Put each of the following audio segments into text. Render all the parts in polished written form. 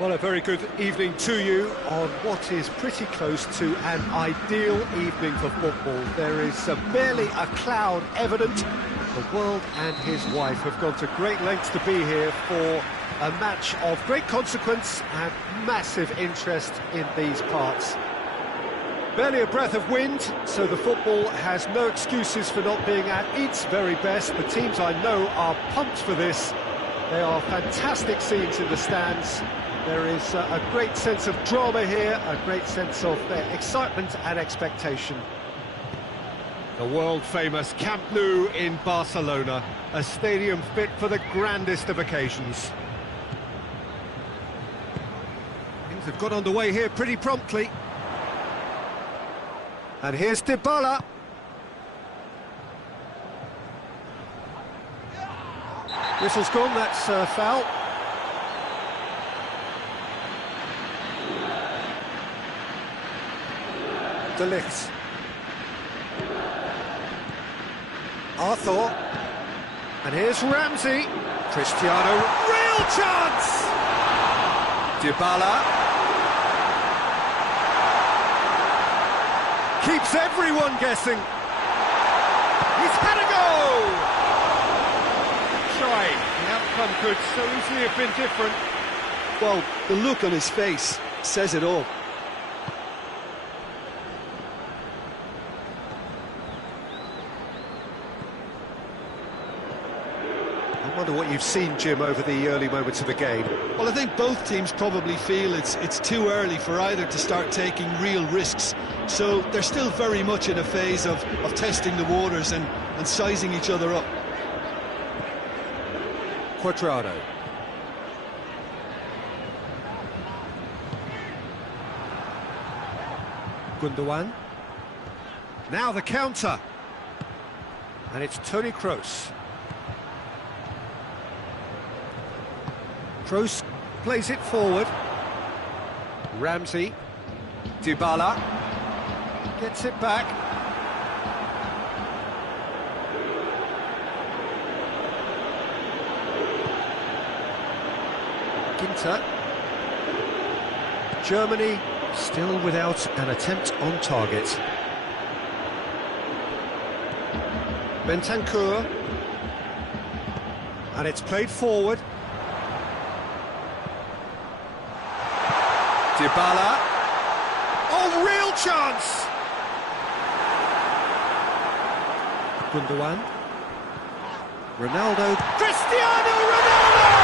Well, a very good evening to you on what is pretty close to an ideal evening for football. There is barely a cloud evident. The world and his wife have gone to great lengths to be here for a match of great consequence and massive interest in these parts. Barely a breath of wind, so the football has no excuses for not being at its very best. The teams I know are pumped for this. They are fantastic scenes in the stands. There is a great sense of drama here, a great sense of excitement and expectation. The world-famous Camp Nou in Barcelona, a stadium fit for the grandest of occasions. Things have got underway here pretty promptly. And here's Dybala. Whistle's gone, that's foul. De Ligt. Arthur. And here's Ramsey. Cristiano, real chance! Dybala. Keeps everyone guessing. He's had a go! Try. The outcome could so easily have been different. Well, the look on his face says it all. I wonder what you've seen, Jim, over the early moments of the game. Well, I think both teams probably feel it's too early for either to start taking real risks. So they're still very much in a phase of testing the waters and sizing each other up. Cuadrado. Gundogan. Now the counter. And it's Toni Kroos. Kroos plays it forward. Ramsey. Dybala. Gets it back. Ginter. Germany still without an attempt on target. Bentancur. And it's played forward. Dybala. Oh, real chance! Gundogan. Ronaldo. Cristiano Ronaldo!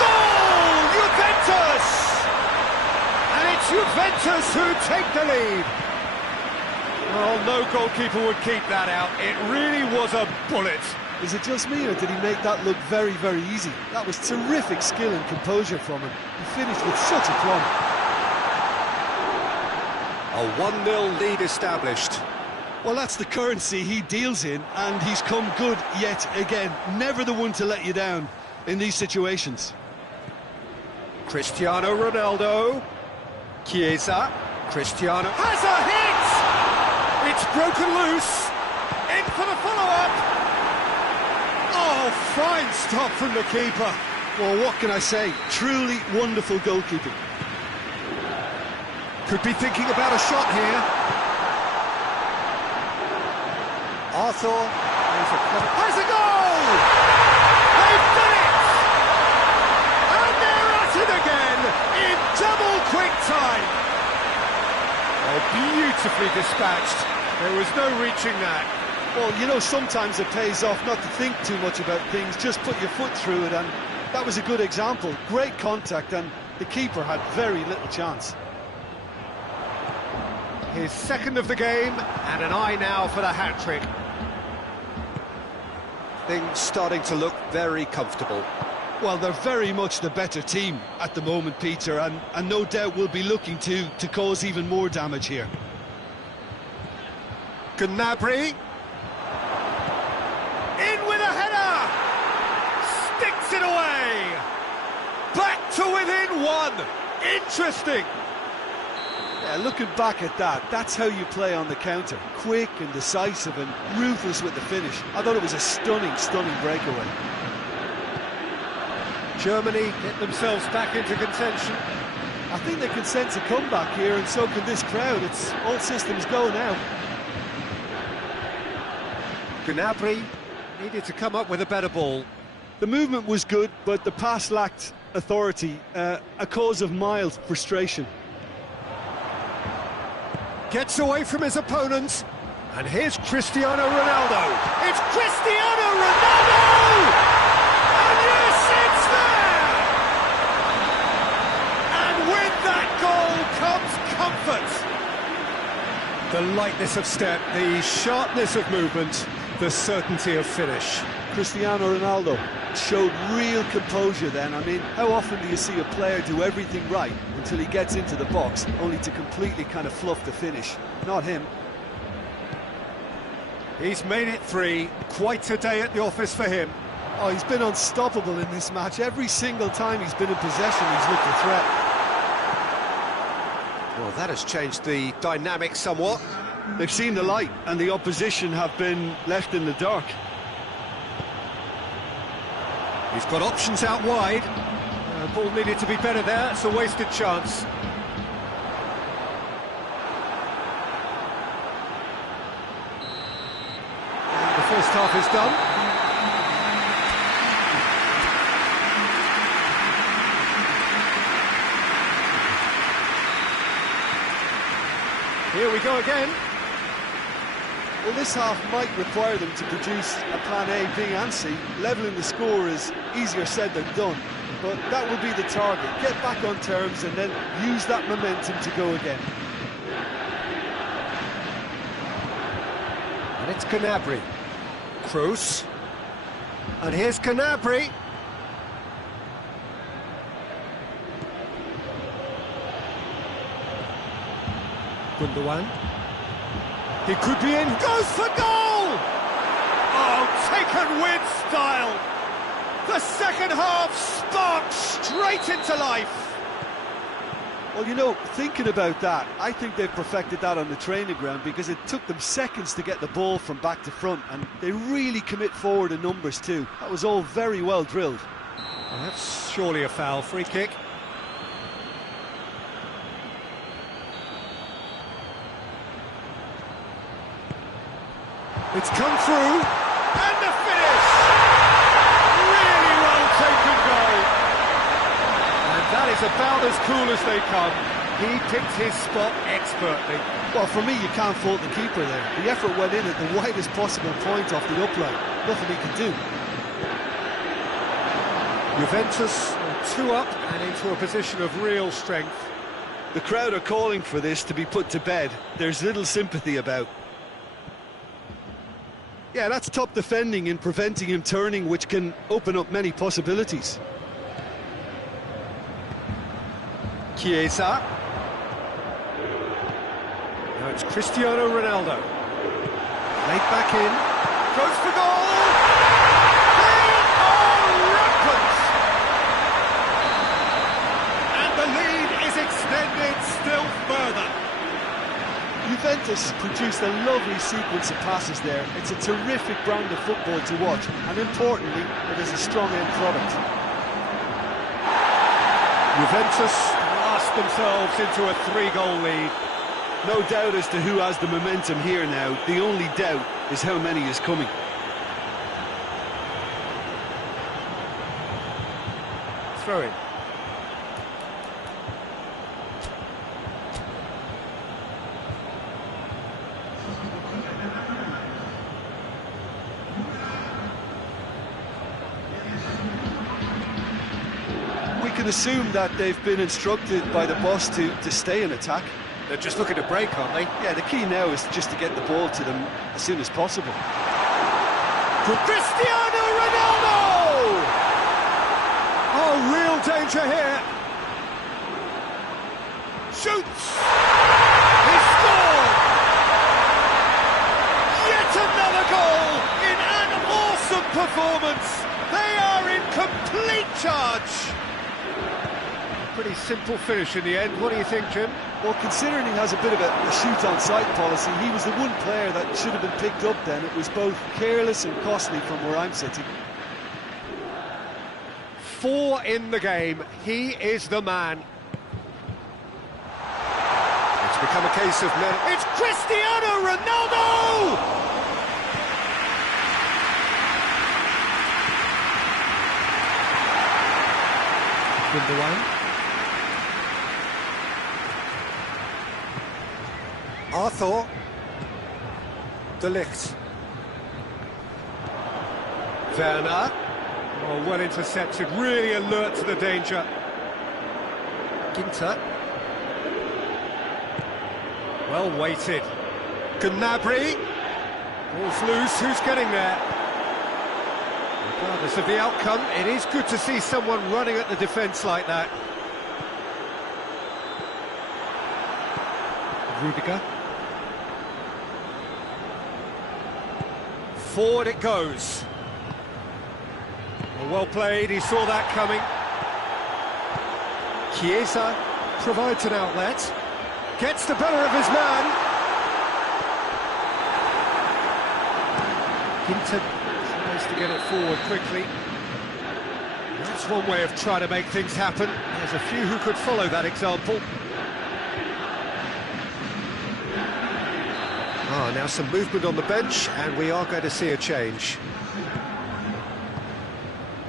Goal! Juventus! And it's Juventus who take the lead. Well, no goalkeeper would keep that out. It really was a bullet. Is it just me, or did he make that look very, very easy? That was terrific skill and composure from him. He finished with such aplomb. A 1-0 lead established. Well, that's the currency he deals in, and he's come good yet again. Never the one to let you down in these situations. Cristiano Ronaldo. Chiesa. Cristiano has a hit! It's broken loose. In for the follow-up. Oh, fine stop from the keeper. Well, what can I say? Truly wonderful goalkeeping. Could be thinking about a shot here. Arthur has a goal! They've done it! And they're at it again in double quick time. Oh, beautifully dispatched. There was no reaching that. Well, you know, sometimes it pays off not to think too much about things, just put your foot through it, and that was a good example. Great contact, and the keeper had very little chance. His second of the game, and an eye now for the hat-trick. Things starting to look very comfortable. Well, they're very much the better team at the moment, Peter, and no doubt will be looking to cause even more damage here. Gnabry. In with a header! Sticks it away! Back to within one! Interesting! Yeah, looking back at that, that's how you play on the counter. Quick and decisive and ruthless with the finish. I thought it was a stunning, stunning breakaway. Germany get themselves back into contention. I think they can sense a comeback here, and so can this crowd. It's all systems go now. Gnabry needed to come up with a better ball. The movement was good, but the pass lacked authority, a cause of mild frustration. Gets away from his opponents, and here's Cristiano Ronaldo. It's Cristiano Ronaldo! And yes, it's there! And with that goal comes comfort. The lightness of step, the sharpness of movement, the certainty of finish. Cristiano Ronaldo showed real composure then. I mean, how often do you see a player do everything right until he gets into the box, only to completely kind of fluff the finish? Not him. He's made it 3. Quite a day at the office for him. Oh, he's been unstoppable in this match. Every single time he's been in possession, he's looked a threat. Well, that has changed the dynamic somewhat. They've seen the light, and the opposition have been left in the dark. He's got options out wide. Ball needed to be better there. It's a wasted chance. The first half is done. Here we go again. Well, this half might require them to produce a plan A, B and C. Levelling the score is easier said than done, but that will be the target. Get back on terms and then use that momentum to go again. And it's Gnabry. Kroos. And here's Gnabry. Gundogan. He could be in, goes for goal! Oh, taken with style! The second half sparked straight into life! Well, you know, thinking about that, I think they've perfected that on the training ground, because it took them seconds to get the ball from back to front, and they really commit forward in numbers too. That was all very well drilled. Well, that's surely a foul. Free kick. It's come through, and the finish! Really well taken goal. And that is about as cool as they come. He picked his spot expertly. Well, for me, you can't fault the keeper there. The effort went in at the widest possible point off the upline. Nothing he could do. Juventus 2 up and into a position of real strength. The crowd are calling for this to be put to bed. There's little sympathy about. Yeah, that's top defending and preventing him turning, which can open up many possibilities. Chiesa. Now it's Cristiano Ronaldo. Laid back in. Goes for goal! They are rampant! And the lead is extended still further. Juventus produced a lovely sequence of passes there. It's a terrific brand of football to watch, and importantly, it is a strong end product. Juventus blast themselves into a 3-goal lead. No doubt as to who has the momentum here now. The only doubt is how many is coming. Throw in. We can assume that they've been instructed by the boss to stay in attack. They're just looking to break, aren't they? Yeah, the key now is just to get the ball to them as soon as possible. For Cristiano Ronaldo! Oh, real danger here. Shoots! He scored! Yet another goal in an awesome performance. They are in complete charge. Pretty simple finish in the end. What do you think, Jim? Well, considering he has a bit of a shoot-on-sight policy, he was the one player that should have been picked up then. It was both careless and costly from where I'm sitting. 4 in the game. He is the man. It's become a case of... It's Cristiano Ronaldo! Gundogan. Arthur. De Ligt. Werner. Oh, well intercepted, really alert to the danger. Ginter. Well weighted. Gnabry. Ball's loose, who's getting there? Regardless of the outcome, it is good to see someone running at the defence like that. Rudiger. Forward it goes. Well played, he saw that coming. Chiesa provides an outlet. Gets the better of his man. Ginter tries to get it forward quickly. That's one way of trying to make things happen. There's a few who could follow that example. Now some movement on the bench, and we are going to see a change.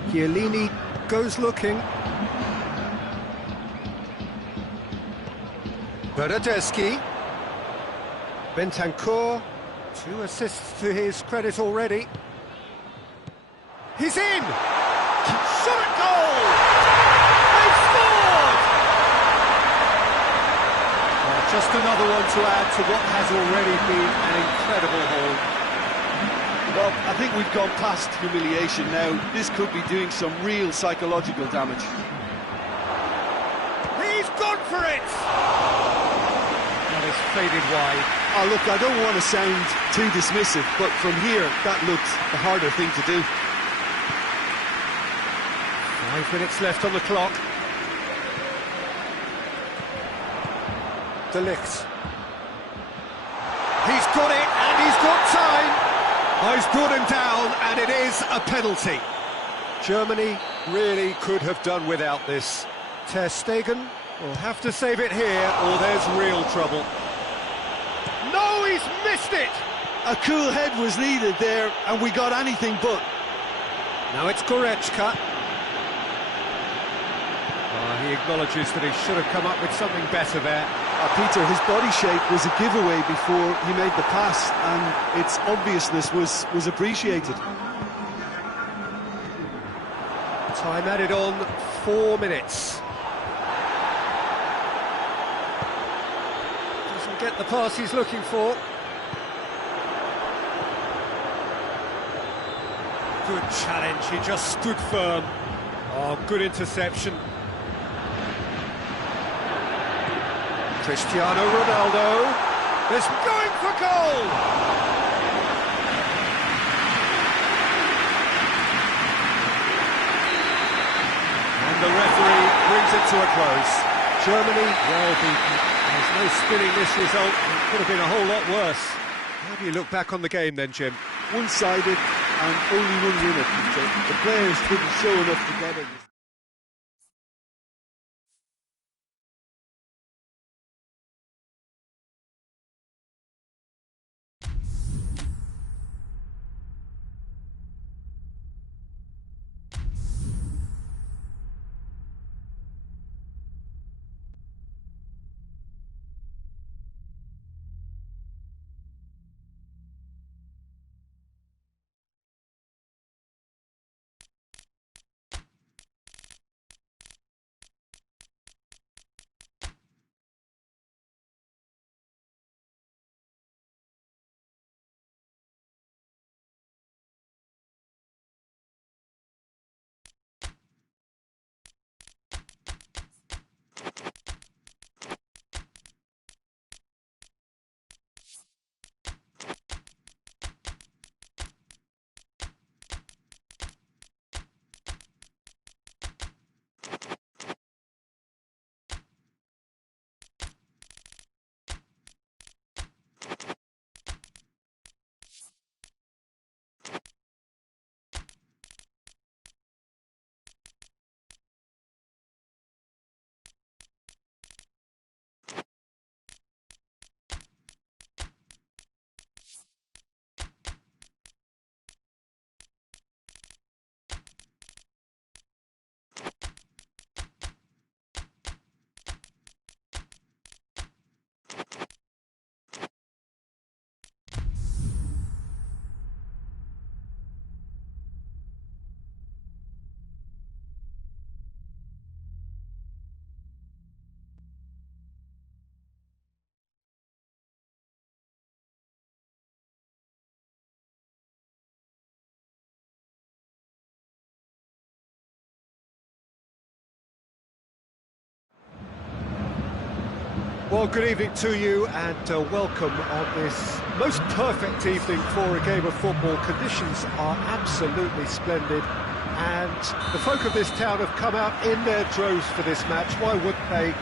Chiellini goes looking. Bernardeschi. Bentancur, 2 assists to his credit already. He's in! Shot at goal! They've scored! Just another one to add to what has already been an incredible haul. Well, I think we've gone past humiliation now. This could be doing some real psychological damage. He's gone for it! That is faded wide. Oh, look, I don't want to sound too dismissive, but from here, that looked the harder thing to do. 5 minutes left on the clock. De Ligt. He's got it, and he's got time. Oh, he's brought him down, and it is a penalty. Germany really could have done without this. Ter Stegen will have to save it here, or there's real trouble. No, he's missed it! A cool head was needed there, and we got anything but. Now it's Goretzka. He acknowledges that he should have come up with something better there. Peter, his body shape was a giveaway before he made the pass, and its obviousness was appreciated. Time added on, 4 minutes. Doesn't get the pass he's looking for. Good challenge, he just stood firm. Oh, good interception. Cristiano Ronaldo is going for goal! And the referee brings it to a close. Germany, well beaten. There's no spinning this result. It could have been a whole lot worse. How do you look back on the game then, Jim? One-sided and only one winner, Peter. The players didn't show enough together. Well, good evening to you and welcome on this most perfect evening for a game of football. Conditions are absolutely splendid and the folk of this town have come out in their droves for this match. Why wouldn't they?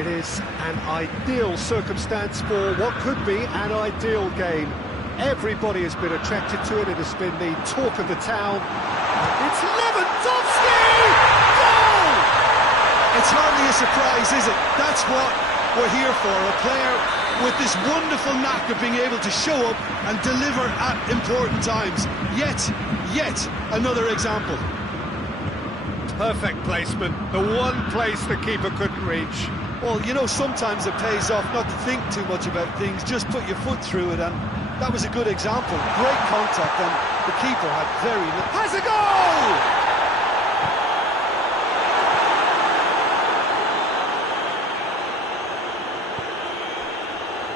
It is an ideal circumstance for what could be an ideal game. Everybody has been attracted to it. It has been the talk of the town. It's Lewandowski! Goal! It's hardly a surprise, is it? That's what we're here for, a player with this wonderful knack of being able to show up and deliver at important times. Yet another example. Perfect placement, the one place the keeper couldn't reach. Well, you know, sometimes it pays off not to think too much about things, just put your foot through it, and that was a good example. Great contact, and the keeper had very little... Has a goal!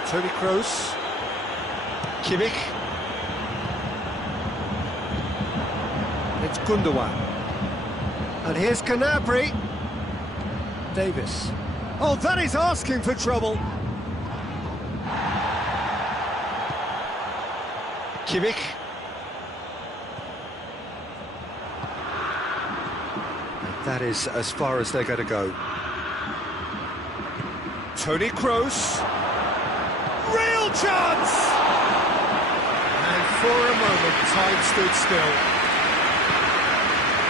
Toni Kroos, Kimmich, it's Gundogan, and here's Gnabry, Davis. Oh, that is asking for trouble. Kimmich. And that is as far as they're going to go. Toni Kroos. Real chance! And for a moment, time stood still.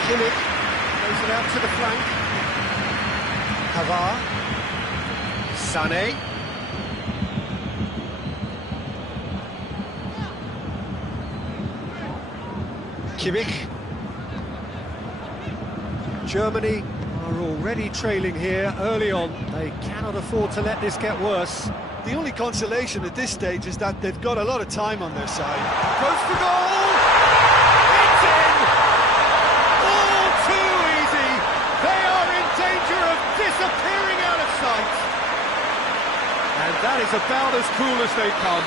Kimmich plays it out to the flank. Pavard. Sané. Kimmich. Germany are already trailing here early on. They cannot afford to let this get worse. The only consolation at this stage is that they've got a lot of time on their side. Goes for goal! It's in! All too easy! They are in danger of disappearing out of sight! And that is about as cool as they come.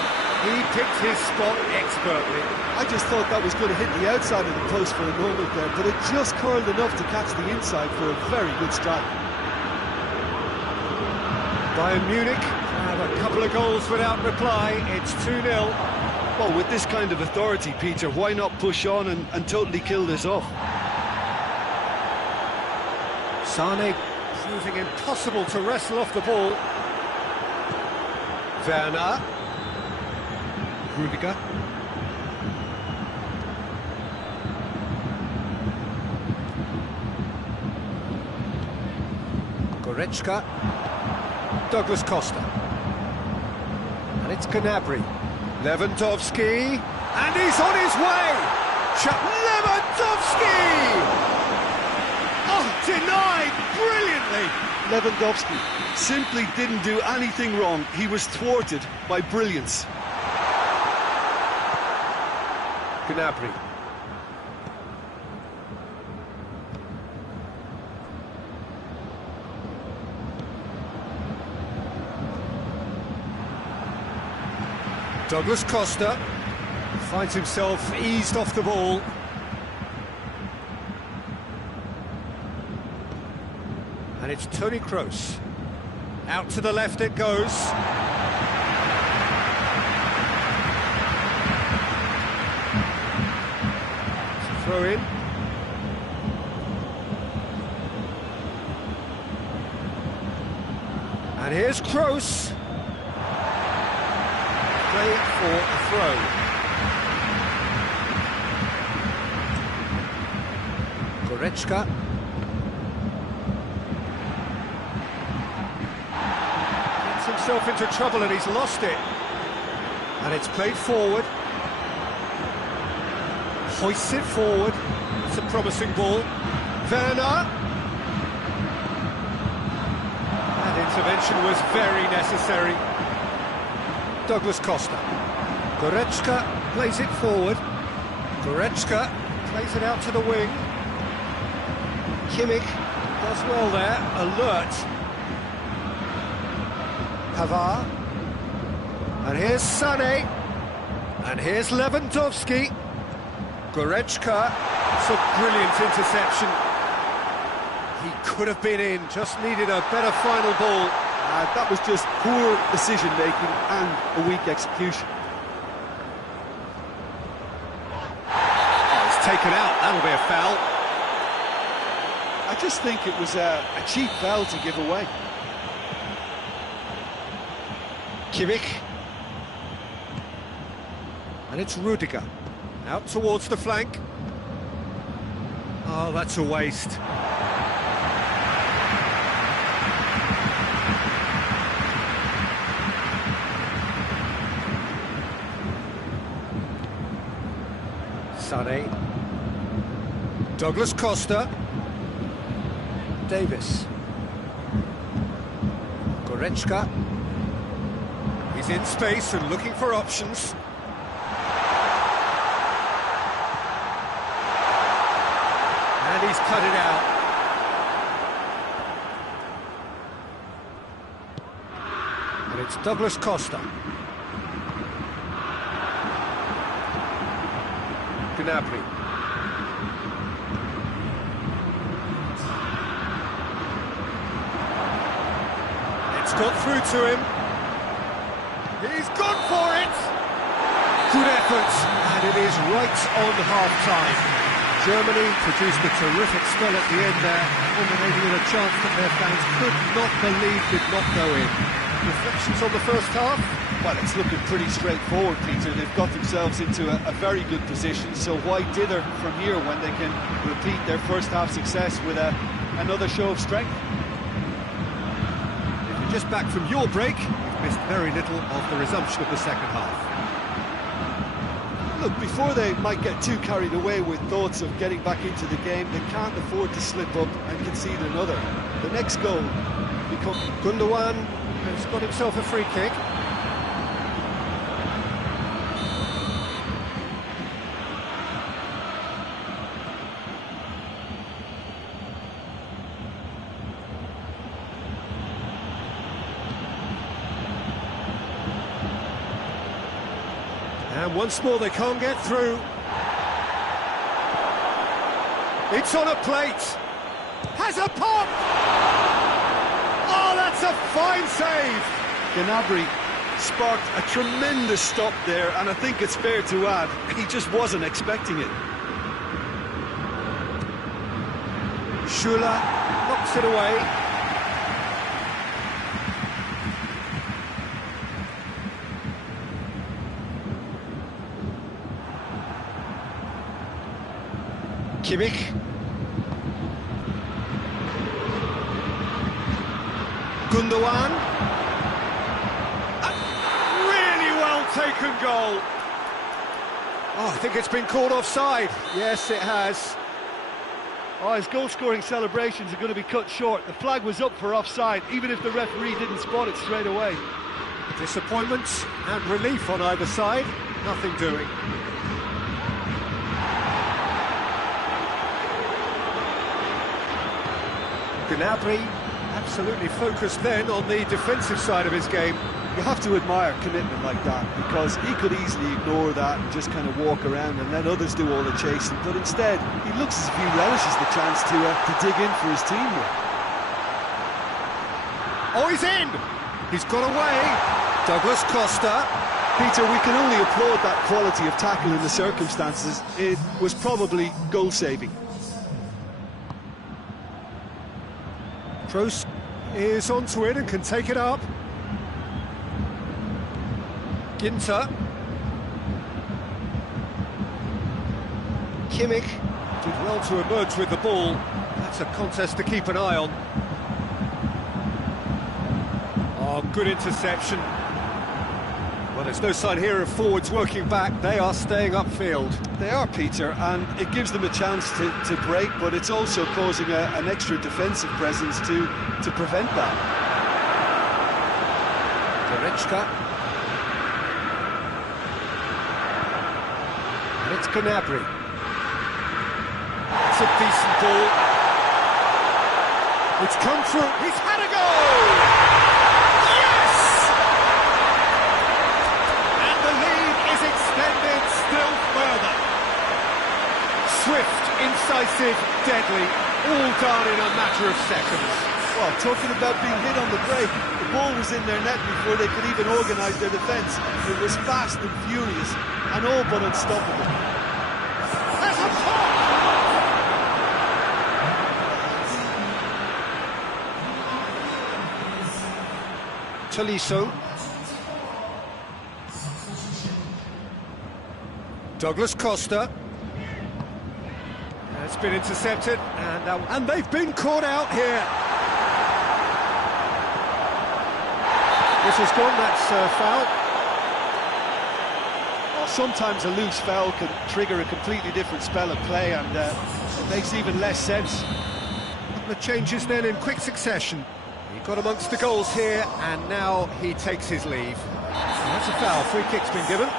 He picked his spot expertly. I just thought that was going to hit the outside of the post for a moment there, but it just curled enough to catch the inside for a very good strike. Bayern Munich have a couple of goals without reply. It's 2-0. Well, with this kind of authority, Peter, why not push on and totally kill this off? Sané proving impossible to wrestle off the ball. Werner. Rudiger. Goretzka. Douglas Costa. And it's Gnabry. Lewandowski. And he's on his way! Lewandowski! Oh, denied brilliantly! Lewandowski simply didn't do anything wrong. He was thwarted by brilliance. Gnabry. Douglas Costa finds himself eased off the ball. And it's Toni Kroos. Out to the left it goes. Throw in. And here's Kroos. Played for a throw. Goretzka. Gets himself into trouble and he's lost it. And it's played forward. Hoists it forward. It's a promising ball. Werner. That intervention was very necessary. Douglas Costa. Goretzka plays it forward. Goretzka plays it out to the wing. Kimmich does well there, alert. Pavard. And here's Sané. And here's Lewandowski. Goretzka. It's a brilliant interception. He could have been in, just needed a better final ball. That was just poor decision-making and a weak execution. Oh, it's taken out. That'll be a foul. I just think it was a cheap foul to give away. Kimmich. And it's Rudiger. Out towards the flank. Oh, that's a waste. Sané. Douglas Costa. Davis. Goretzka. He's in space and looking for options. And he's cut it out. And it's Douglas Costa. Gnabry. It's got through to him. He's gone for it! Good effort, and it is right on half-time. Germany produced a terrific spell at the end there, culminating in a chance that their fans could not believe did not go in. Reflections on the first half? Well, it's looking pretty straightforward, Peter. They've got themselves into a very good position, so why dither from here when they can repeat their first half success with another show of strength? If you're just back from your break, you've missed very little of the resumption of the second half. Look, before they might get too carried away with thoughts of getting back into the game, they can't afford to slip up and concede another. The next goal becomes... Gundogan has got himself a free kick. And once more they can't get through. It's on a plate. Has a pop! Oh, that's a fine save! Gnabry sparked a tremendous stop there, and I think it's fair to add, he just wasn't expecting it. Schuller knocks it away. Kimmich. Gundogan. A really well taken goal. Oh, I think it's been called offside. Yes, it has. Oh, his goal-scoring celebrations are going to be cut short. The flag was up for offside, even if the referee didn't spot it straight away. Disappointment and relief on either side. Nothing doing. Gnabry absolutely focused then on the defensive side of his game. You have to admire commitment like that, because he could easily ignore that and just kind of walk around and let others do all the chasing, but instead he looks as if he relishes the chance to dig in for his team here. Oh, he's in! He's got away. Douglas Costa. Peter, we can only applaud that quality of tackle in the circumstances. It was probably goal-saving. Kroos is onto it and can take it up. Ginter. Kimmich did well to emerge with the ball. That's a contest to keep an eye on. Oh, good interception. Well, there's no sign here of forwards working back. They are staying upfield. They are, Peter, and it gives them a chance to break, but it's also causing an extra defensive presence to prevent that. Goretzka. And it's Gnabry. It's a decent ball. It's come through. He's had a goal! Yes! And the lead is extended still further. Swift, incisive, deadly, all done in a matter of seconds. Well, talking about being hit on the break, the ball was in their net before they could even organise their defence. It was fast and furious, and all but unstoppable. There's a pop! Tolisso. Douglas Costa. It's been intercepted, and they've been caught out here. This has gone, that's foul. Well, sometimes a loose foul can trigger a completely different spell of play, and it makes even less sense. The changes then in quick succession. He got amongst the goals here, and now he takes his leave. So that's a foul, free kick's been given.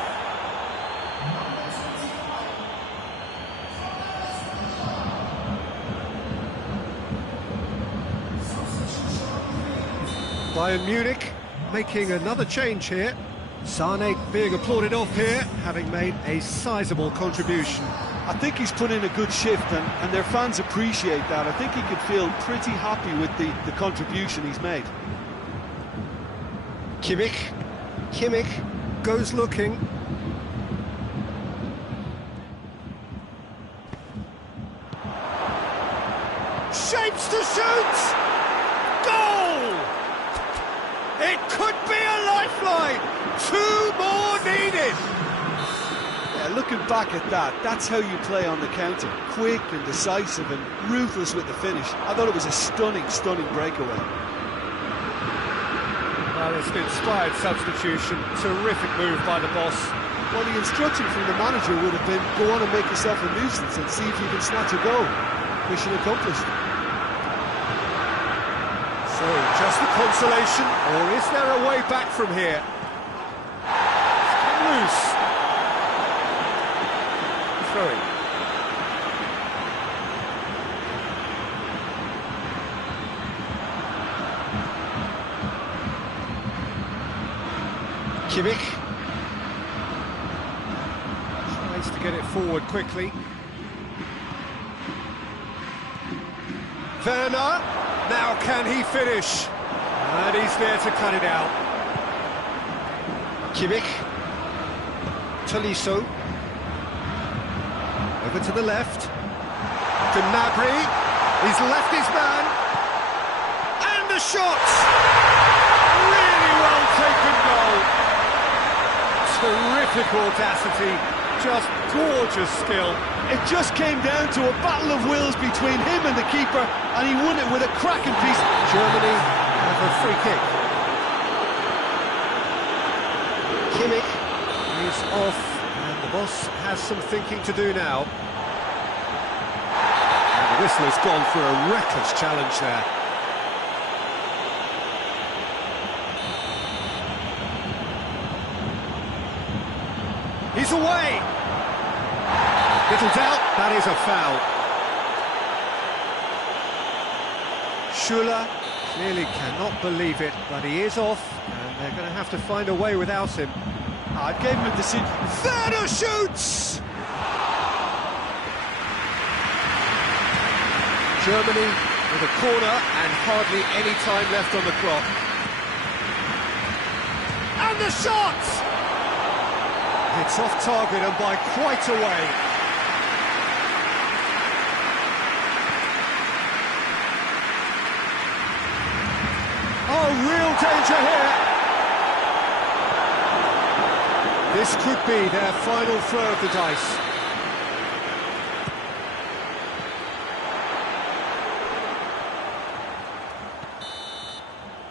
Bayern Munich making another change here. Sane being applauded off here, having made a sizable contribution. I think he's put in a good shift, and their fans appreciate that. I think he could feel pretty happy with the contribution he's made. Kimmich goes looking. Shapes to shoot! Goal! It could be a lifeline! 2 more needed! Yeah, looking back at that, that's how you play on the counter. Quick and decisive and ruthless with the finish. I thought it was a stunning, stunning breakaway. Well, it's an inspired substitution. Terrific move by the boss. Well, the instruction from the manager would have been, go on and make yourself a nuisance and see if you can snatch a goal. Mission accomplished. So, just the consolation, or is there a way back from here? It's come loose. Throwing. Kimmich tries to get it forward quickly. Werner, now can he finish? And he's there to cut it out. Kimmich, Tolisso, over to the left. Gnabry, he's left his man, and the shot! Really well taken goal. Terrific audacity, just gorgeous skill. It just came down to a battle of wills between him and the keeper, and he won it with a cracking piece. Germany have a free kick. Kimmich is off, and the boss has some thinking to do now. And the whistle has gone for a reckless challenge there. He's away! Little doubt, that is a foul. Schuller clearly cannot believe it, but he is off, and they're going to have to find a way without him. I gave him a decision. Werner shoots! Germany with a corner and hardly any time left on the clock. And the shot! It's off target and by quite a way. Oh, real danger here. This could be their final throw of the dice.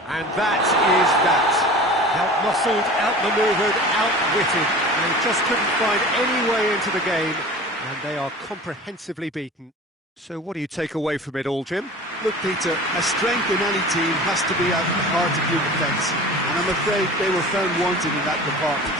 And that is that. Out-muscled, out-manoeuvred, outwitted. They just couldn't find any way into the game, and they are comprehensively beaten. So what do you take away from it all, Jim? Look, Peter, a strength in any team has to be at the heart of your defence, and I'm afraid they were found wanting in that department.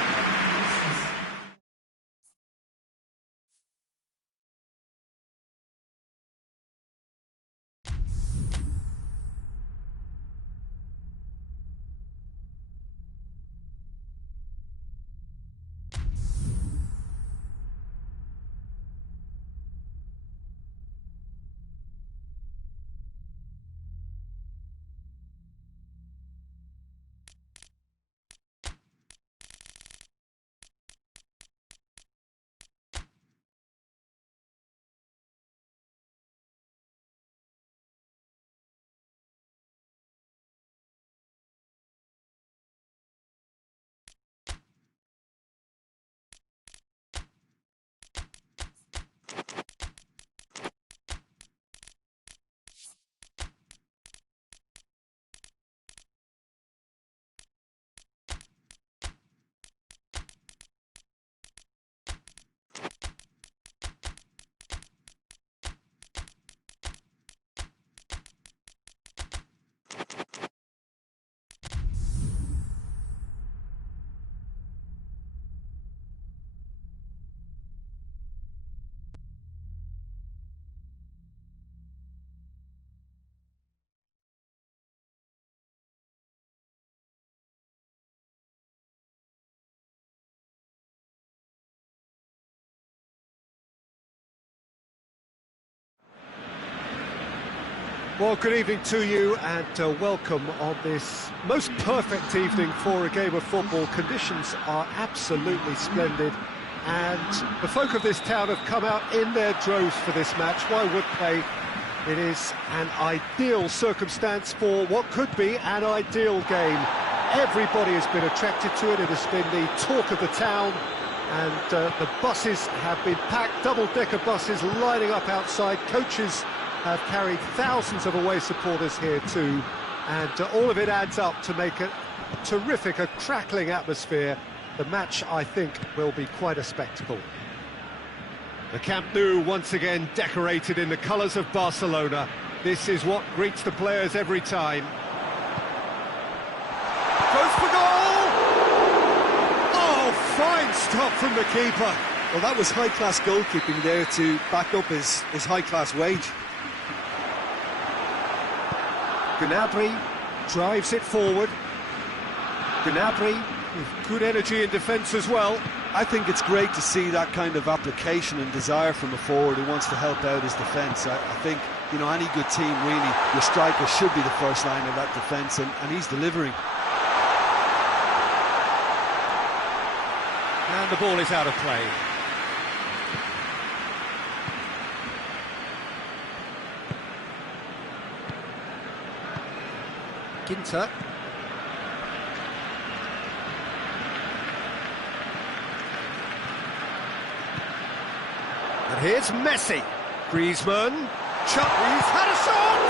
Well, good evening to you and welcome on this most perfect evening for a game of football. Conditions are absolutely splendid and the folk of this town have come out in their droves for this match. Why would they? It is an ideal circumstance for what could be an ideal game. Everybody has been attracted to it. It has been the talk of the town and the buses have been packed, double-decker buses lining up outside. Coaches have carried thousands of away supporters here too, and all of it adds up to make a terrific, a crackling atmosphere. The match, I think, will be quite a spectacle. The Camp Nou once again decorated in the colours of Barcelona. This is what greets the players every time. Goes for goal! Oh, fine stop from the keeper. Well, that was high-class goalkeeping there to back up his high-class wage. Gnabry drives it forward. Gnabry with good energy in defence as well. I think it's great to see that kind of application and desire from a forward who wants to help out his defence. I think, you know, any good team, really, your striker should be the first line of that defence, and he's delivering. And the ball is out of play. Ginter. And here's Messi. Griezmann. He's had a shot!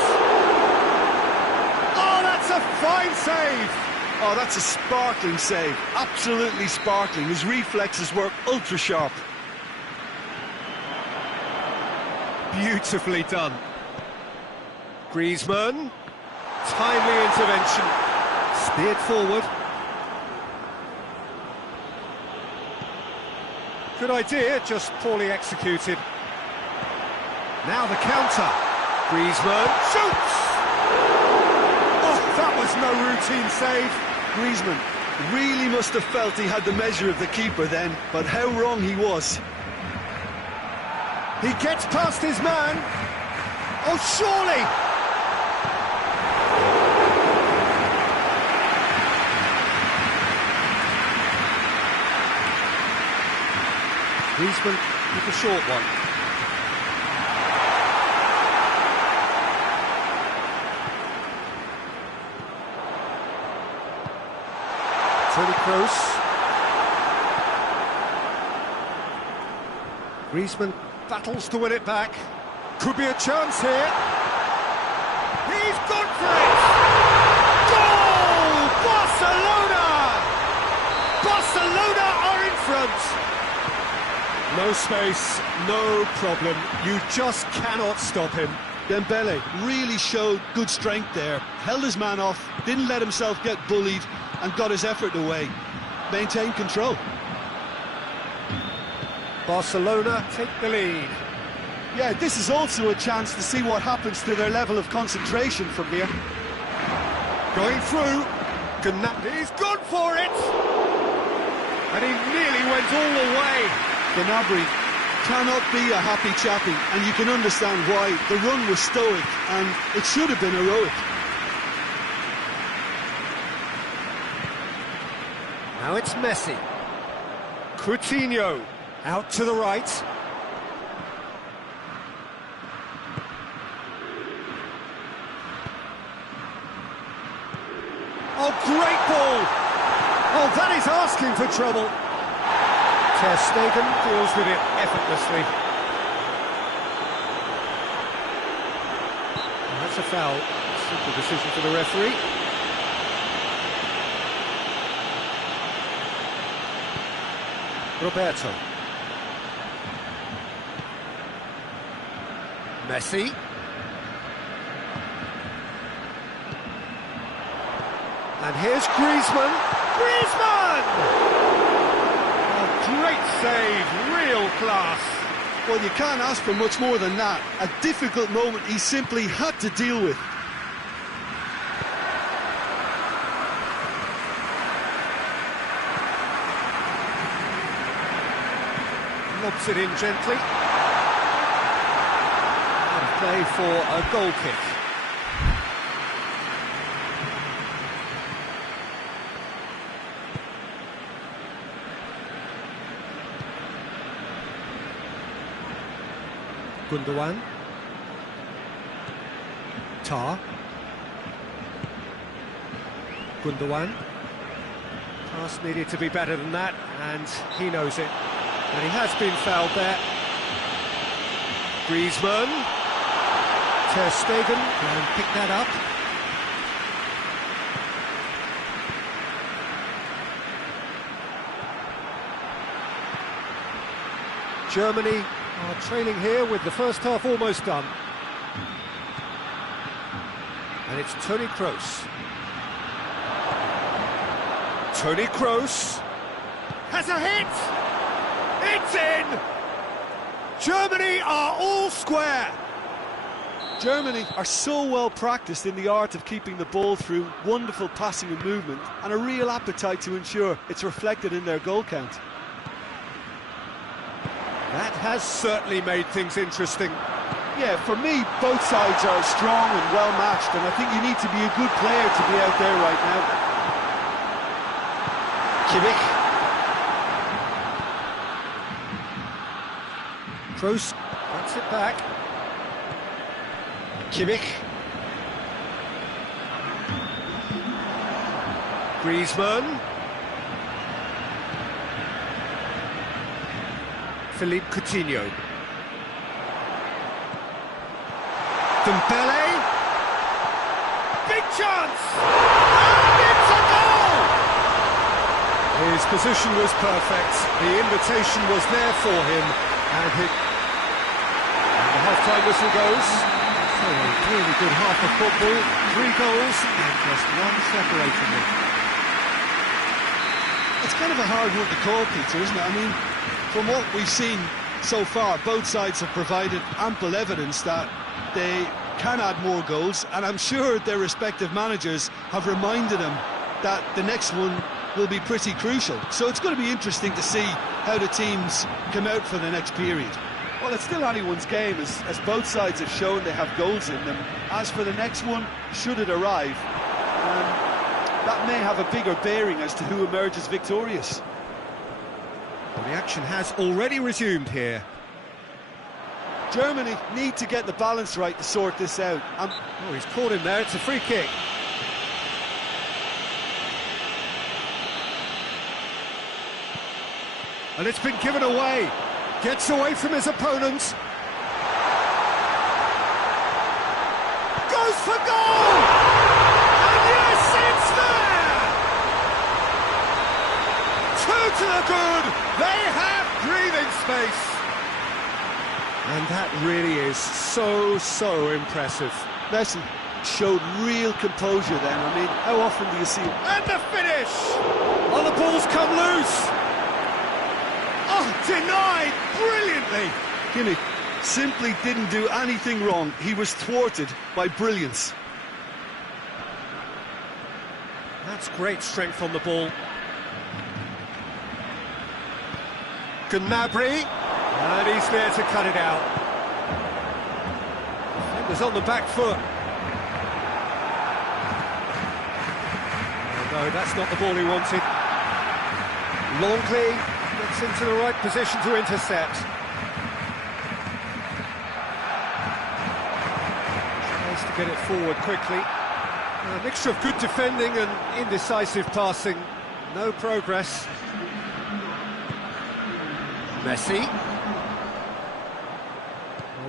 Oh, that's a fine save! Oh, that's a sparkling save. Absolutely sparkling. His reflexes work ultra sharp. Beautifully done. Griezmann. Timely intervention. Steered forward. Good idea, just poorly executed. Now the counter. Griezmann shoots! Oh, that was no routine save. Griezmann really must have felt he had the measure of the keeper then, but how wrong he was. He gets past his man. Oh, surely! Griezmann with a short one. Toni Kroos. Griezmann battles to win it back. Could be a chance here. He's gone for it! Goal! Barcelona! Barcelona are in front! No space, no problem. You just cannot stop him. Dembele really showed good strength there. Held his man off, didn't let himself get bullied, and got his effort away. Maintained control. Barcelona take the lead. Yeah, this is also a chance to see what happens to their level of concentration from here. Going through. He's gone for it! And he nearly went all the way. Gnabry cannot be a happy chappy, and you can understand why. The run was stoic, and it should have been heroic. Now it's Messi. Coutinho out to the right. Oh, great ball! Oh, that is asking for trouble. Ter Stegen deals with it effortlessly. And that's a foul. Simple decision for the referee. Roberto. Messi. And here's Griezmann. Griezmann! Oh, great save, real class. Well, you can't ask for much more than that. A difficult moment he simply had to deal with. Lobs it in gently. And play for a goal kick. Gundogan. Tar. Gundogan. Pass needed to be better than that, and he knows it. And he has been fouled there. Griezmann. Ter Stegen can pick that up. Germany are trailing here with the first half almost done. And it's Toni Kroos. Toni Kroos has a hit! It's in! Germany are all square! Germany are so well practiced in the art of keeping the ball through wonderful passing and movement, and a real appetite to ensure it's reflected in their goal count. That has certainly made things interesting. Yeah, for me, both sides are strong and well matched, and I think you need to be a good player to be out there right now. Kimmich. Kroos gets it back. Kimmich. Griezmann. Philippe Coutinho. Dembele. Big chance! And it's a goal! His position was perfect. The invitation was there for him. And the half-time whistle goes. So a really good half of football. 3 goals and just one separating them. It's kind of a hard one to call, Peter, isn't it? I mean, from what we've seen so far, both sides have provided ample evidence that they can add more goals, and I'm sure their respective managers have reminded them that the next one will be pretty crucial. So it's going to be interesting to see how the teams come out for the next period. Well, it's still anyone's game, as both sides have shown they have goals in them. As for the next one, should it arrive, that may have a bigger bearing as to who emerges victorious. Well, the action has already resumed here. Germany need to get the balance right to sort this out. Oh, he's caught him there. It's a free kick. And it's been given away. Gets away from his opponent. Goes for goal! And yes, it's there! 2 to the good. They have breathing space. And that really is so impressive. Messi showed real composure then. I mean, how often do you see it? And the finish! Oh, the ball's come loose! Oh, denied brilliantly! Kimmich simply didn't do anything wrong. He was thwarted by brilliance. That's great strength on the ball. Gnabry. And he's there to cut it out. Defender's on the back foot. Oh, no, that's not the ball he wanted. Longley gets into the right position to intercept. Tries to get it forward quickly. A mixture of good defending and indecisive passing. No progress. Messi.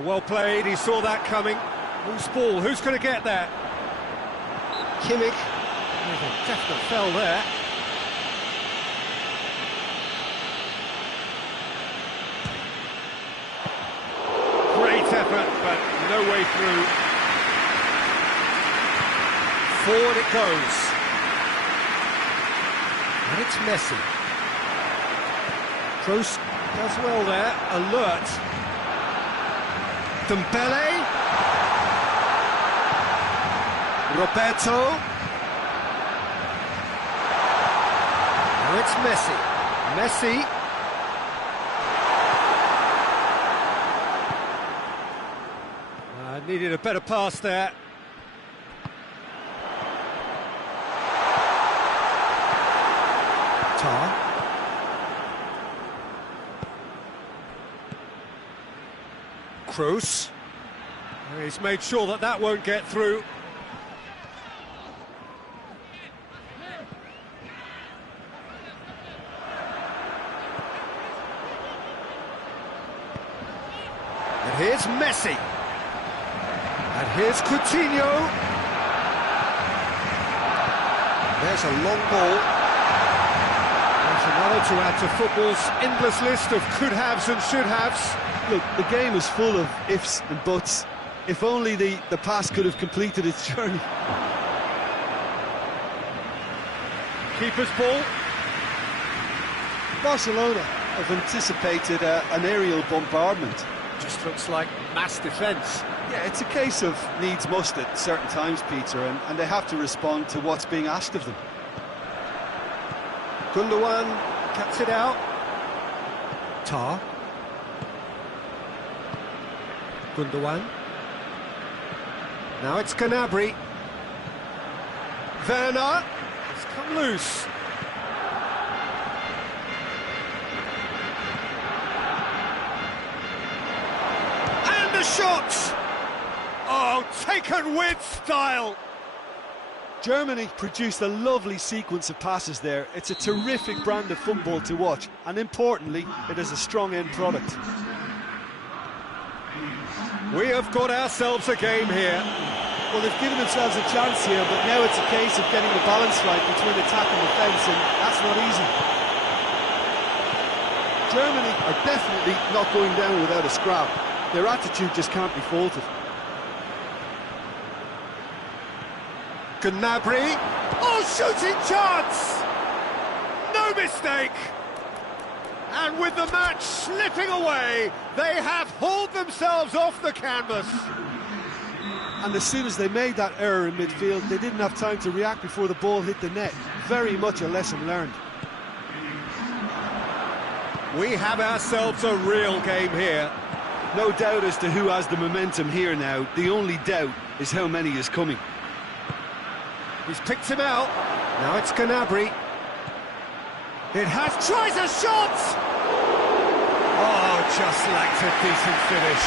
Well played, he saw that coming. Whose ball? Who's going to get that? Kimmich. There's a definite foul there. Great effort, but no way through. Forward it goes. And it's Messi. Kroos does well there, alert. Dembele. Roberto. Now it's Messi. Messi. Needed a better pass there. Tar. Cruz. He's made sure that that won't get through. And here's Messi. And here's Coutinho. There's a long ball. There's another to add to football's endless list of could-haves and should-haves. Look, the game is full of ifs and buts. If only the pass could have completed its journey. Keeper's ball. Barcelona have anticipated an aerial bombardment. Just looks like mass defence. Yeah, it's a case of needs must at certain times, Peter, and they have to respond to what's being asked of them. Gundogan cuts it out. Tar. Gundogan. Now it's Gnabry. Werner. It's come loose. And the shot! Oh, taken with style! Germany produced a lovely sequence of passes there. It's a terrific brand of football to watch, and importantly, it is a strong end product. We have got ourselves a game here. Well, they've given themselves a chance here, but now it's a case of getting the balance right between attack and defence, and that's not easy. Germany are definitely not going down without a scrap. Their attitude just can't be faulted. Gnabry. Oh, shooting chance! No mistake! And with the match slipping away, they have hauled themselves off the canvas. And as soon as they made that error in midfield, they didn't have time to react before the ball hit the net. Very much a lesson learned. We have ourselves a real game here. No doubt as to who has the momentum here now. The only doubt is how many is coming. He's picked him out. Now it's Gnabry. It has... tries a shot! Oh, just lacked a decent finish.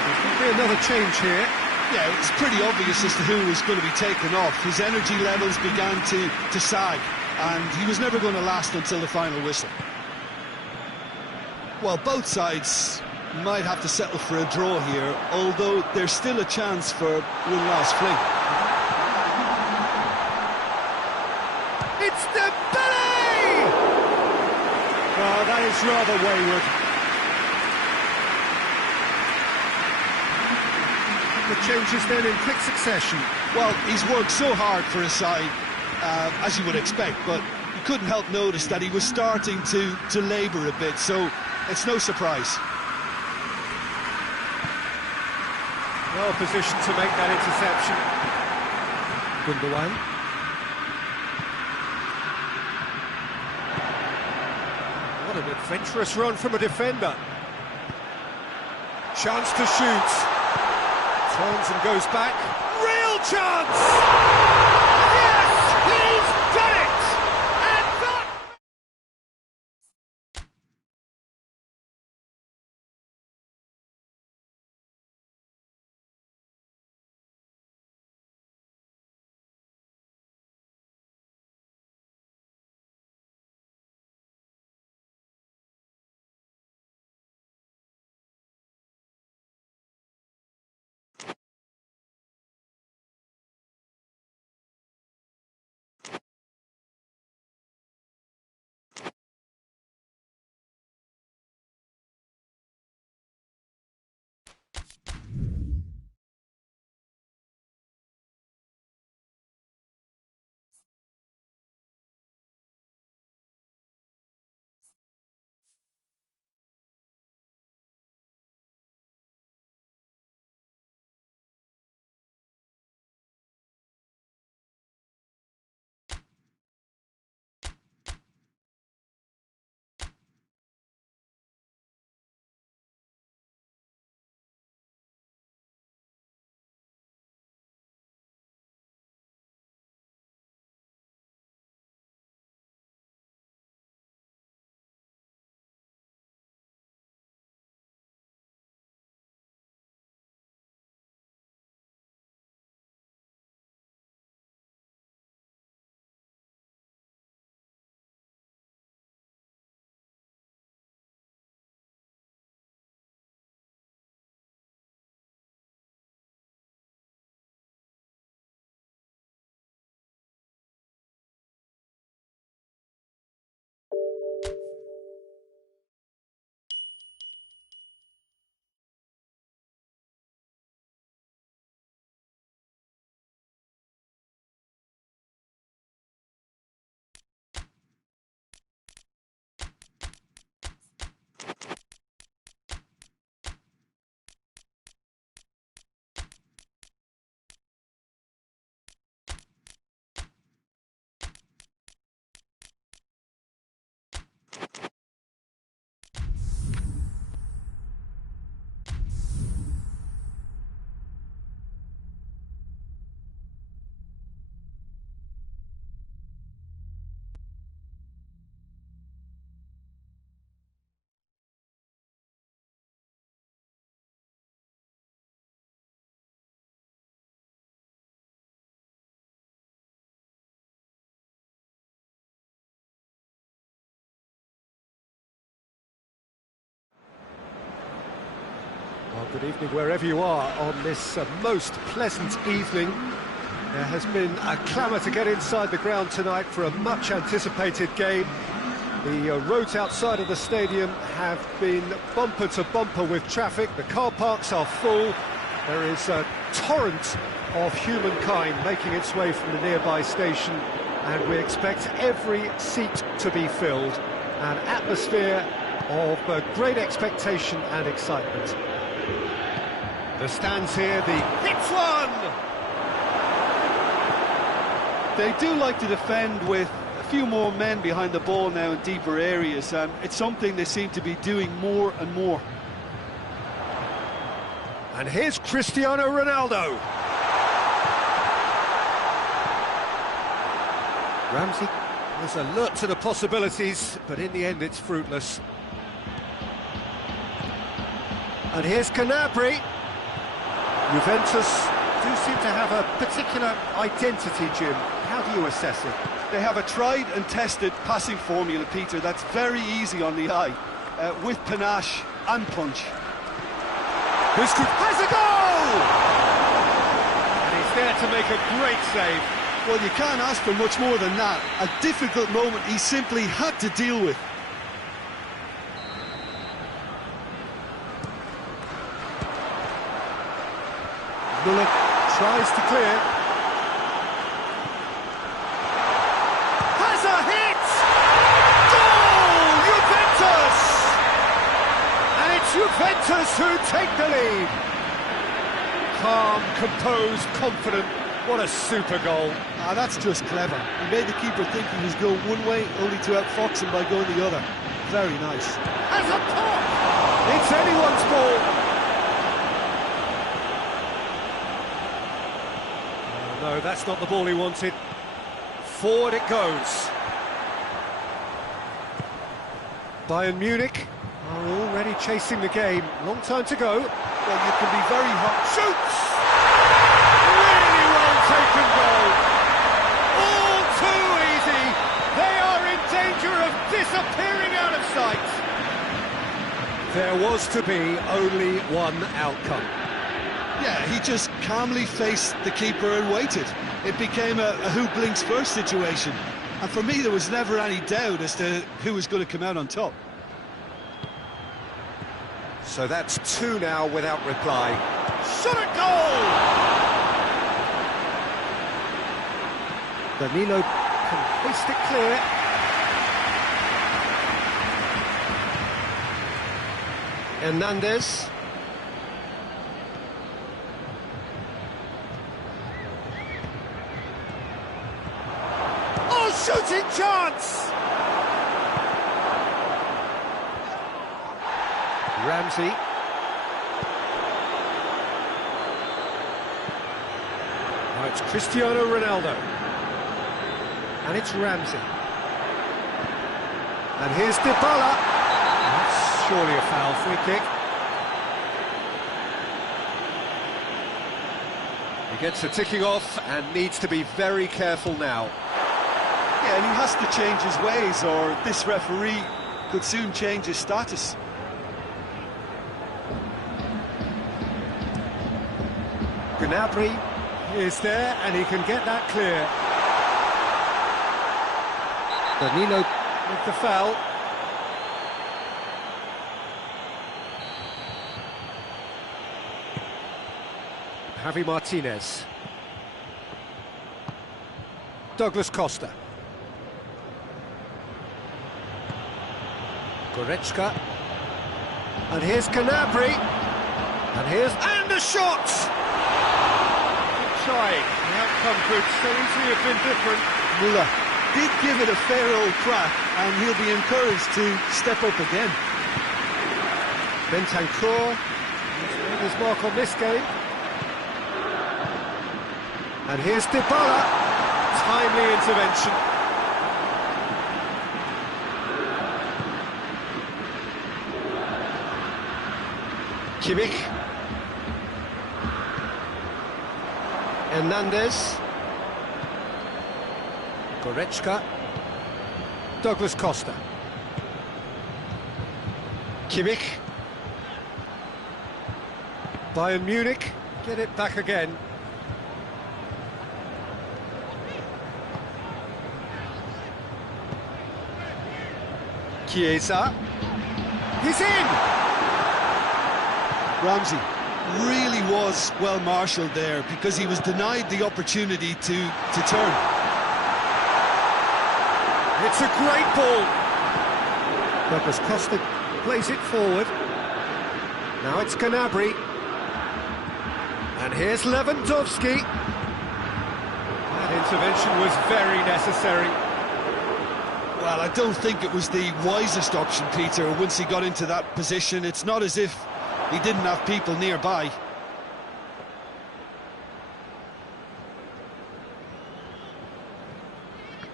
There's going to be another change here. Yeah, it's pretty obvious as to who was going to be taken off. His energy levels began to sag, and he was never going to last until the final whistle. Well, both sides might have to settle for a draw here, although there's still a chance for win-loss fling. It's the belly! Oh, that is rather wayward. The changes then in quick succession. Well, he's worked so hard for his side, as you would expect, but you couldn't help notice that he was starting to labour a bit, so it's no surprise. Well positioned to make that interception. Gundogan. What an adventurous run from a defender. Chance to shoot. Turns and goes back. Real chance! Good evening wherever you are on this most pleasant evening. There has been a clamour to get inside the ground tonight for a much-anticipated game. The roads outside of the stadium have been bumper to bumper with traffic. The car parks are full. There is a torrent of humankind making its way from the nearby station, and we expect every seat to be filled. An atmosphere of great expectation and excitement. The stands here, the hits one! They do like to defend with a few more men behind the ball now in deeper areas, and it's something they seem to be doing more and more. And here's Cristiano Ronaldo. Ramsey was alert to the possibilities, but in the end it's fruitless. And here's Canabria. Juventus do seem to have a particular identity, Jim. How do you assess it? They have a tried and tested passing formula, Peter, that's very easy on the eye, with panache and punch. This has a goal! And he's there to make a great save. Well, you can't ask for much more than that. A difficult moment he simply had to deal with. Muller tries to clear. Has a hit! Goal! Juventus! And it's Juventus who take the lead. Calm, composed, confident. What a super goal. Ah, that's just clever. He made the keeper think he was going one way, only to outfox him by going the other. Very nice. Has a pop! It's anyone's ball. No, that's not the ball he wanted. Forward it goes. Bayern Munich are already chasing the game. Long time to go. Well, you can be very hot. Shoots! Really well taken goal. All too easy. They are in danger of disappearing out of sight. There was to be only one outcome. Yeah, he just calmly faced the keeper and waited. It became a who blinks first situation. And for me, there was never any doubt as to who was going to come out on top. So that's two now without reply. Shot at goal! Danilo can hoist it clear. Hernandez. Shooting chance! Ramsey. Now it's Cristiano Ronaldo. And it's Ramsey. And here's Dybala. That's surely a foul, free kick. He gets the ticking off and needs to be very careful now. Yeah, and he has to change his ways, or this referee could soon change his status. Gnabry is there, and he can get that clear. Danilo with the foul. Javi Martinez. Douglas Costa. Goretzka. And here's Canabria. And here's... And a shot! Keep trying. The outcome could so easily have been different. Muller did give it a fair old crack, and he'll be encouraged to step up again. Bentancur has made his mark on this game. And here's Dybala. Timely intervention. Kimmich. Hernandez. Goretzka. Douglas Costa. Kimmich. Bayern Munich get it back again. Chiesa. He's in! Ramsey really was well marshalled there because he was denied the opportunity to turn. It's a great ball. Douglas Costa plays it forward. Now it's Gnabry. And here's Lewandowski. That intervention was very necessary. Well, I don't think it was the wisest option, Peter, once he got into that position. It's not as if he didn't have people nearby.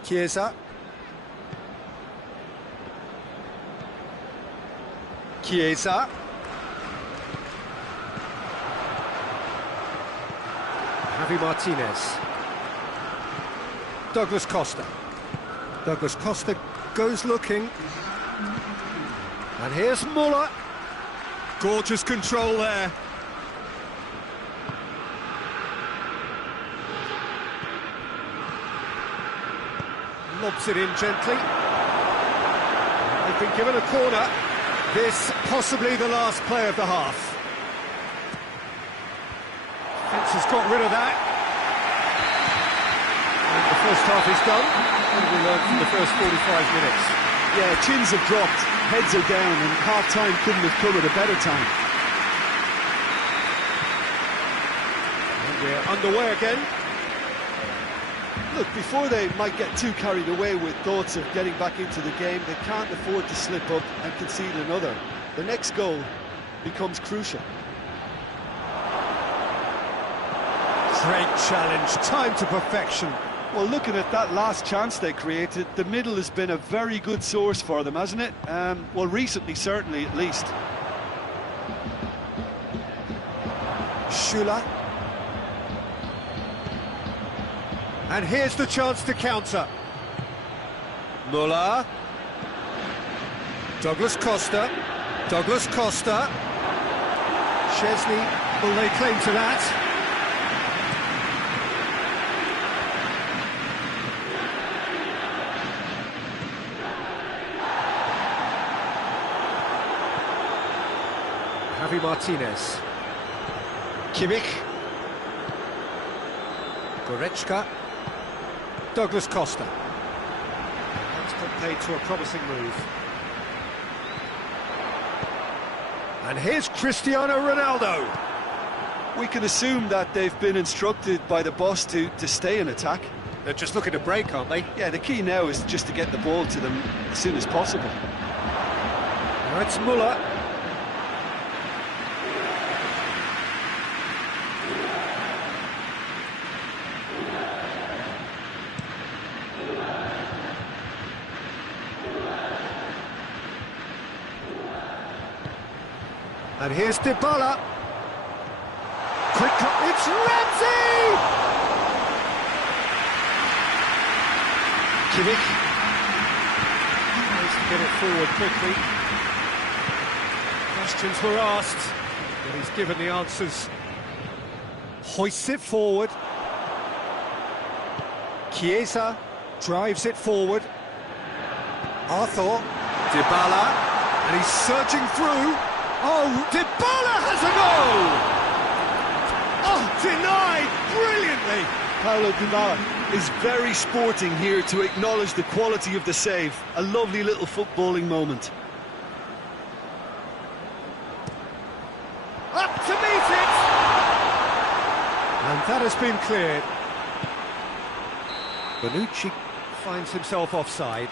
Chiesa. Chiesa. Javi Martinez. Douglas Costa. Douglas Costa goes looking. And here's Muller. Gorgeous control there. Lobs it in gently. They've been given a corner. This possibly the last play of the half. Fence has got rid of that. And the first half is done. What have we learned from the first 45 minutes? Yeah, chins have dropped, heads are down, and half-time couldn't have come at a better time. And we're underway again. Look, before they might get too carried away with thoughts of getting back into the game, they can't afford to slip up and concede another. The next goal becomes crucial. Great challenge, time to perfection. Well, looking at that last chance they created, the middle has been a very good source for them, hasn't it? Well, recently, certainly, at least. Schüller. And here's the chance to counter. Muller. Douglas Costa. Douglas Costa. Szczesny will lay claim to that. Javi Martinez. Kimmich. Goretzka. Douglas Costa. That's put paid to a promising move. And here's Cristiano Ronaldo. We can assume that they've been instructed by the boss to stay in attack. They're just looking to break, aren't they? Yeah, the key now is just to get the ball to them as soon as possible. Now it's Muller. And here's Dybala. Quick cut, it's Ramsey! Kimmich. Tries to get it forward quickly. Questions were asked, but he's given the answers. Hoists it forward. Chiesa drives it forward. Arthur. Dybala. And he's surging through. Oh, Dybala has a goal! Oh, denied brilliantly! Paulo Dybala is very sporting here to acknowledge the quality of the save. A lovely little footballing moment. Up to meet it! And that has been cleared. Bonucci finds himself offside.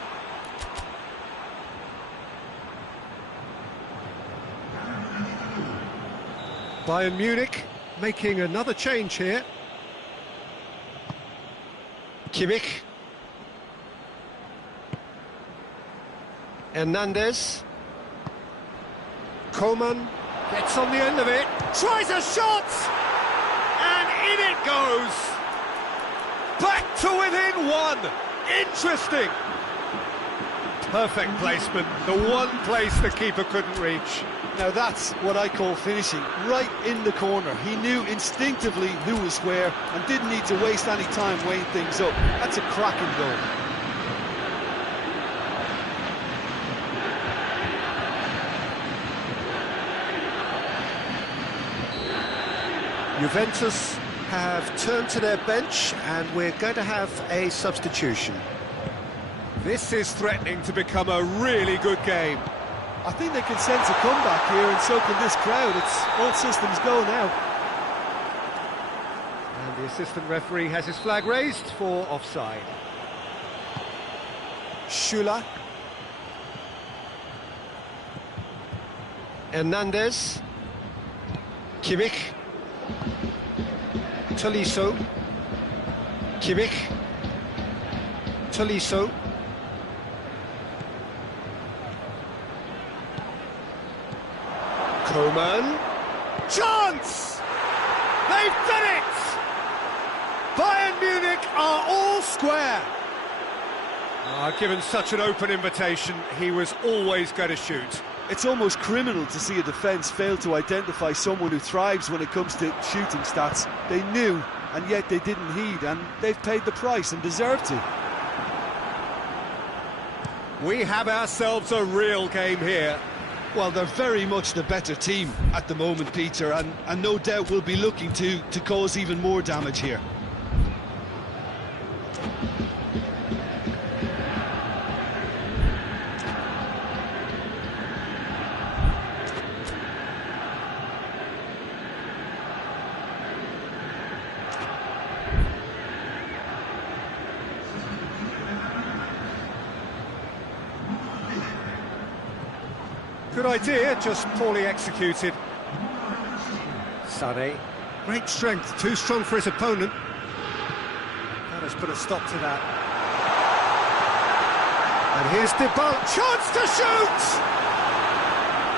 Bayern Munich making another change here. Kimmich. Hernandez. Coman gets on the end of it. Tries a shot! And in it goes! Back to within one! Interesting! Perfect placement, the one place the keeper couldn't reach. Now that's what I call finishing, right in the corner. He knew instinctively who was where and didn't need to waste any time weighing things up. That's a cracking goal. Juventus have turned to their bench and we're going to have a substitution. This is threatening to become a really good game. I think they can sense a comeback here, and so can this crowd. It's all systems go now. And the assistant referee has his flag raised for offside. Shula. Hernandez. Kimmich. Tolisso. Kimmich. Tolisso. Coman. Chance! They've done it! Bayern Munich are all square. Given such an open invitation, he was always going to shoot. It's almost criminal to see a defence fail to identify someone who thrives when it comes to shooting stats. They knew, and yet they didn't heed, and they've paid the price and deserve to. We have ourselves a real game here. Well, they're very much the better team at the moment, Peter, and no doubt will be looking to cause even more damage here. Good idea, just poorly executed. Sané. Great strength, too strong for his opponent. That has put a stop to that. And here's Dybala. Chance to shoot!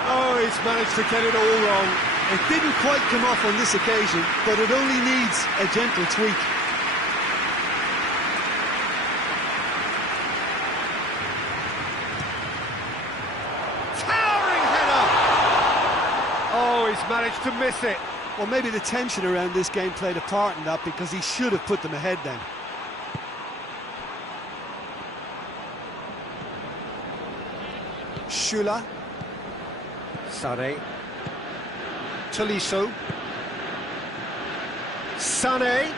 Oh, he's managed to get it all wrong. It didn't quite come off on this occasion, but it only needs a gentle tweak. He's managed to miss it. Well, maybe the tension around this game played a part in that, because he should have put them ahead then. Shula. Sané. Tolisso. Sané.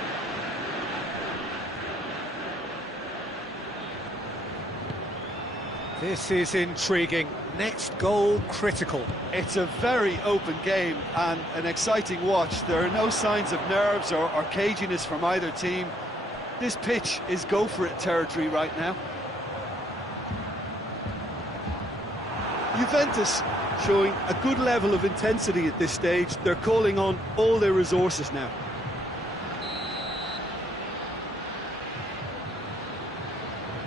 This is intriguing. Next goal critical. It's a very open game and an exciting watch. There are no signs of nerves or caginess from either team. This pitch is go-for-it territory right now. Juventus showing a good level of intensity at this stage. They're calling on all their resources now.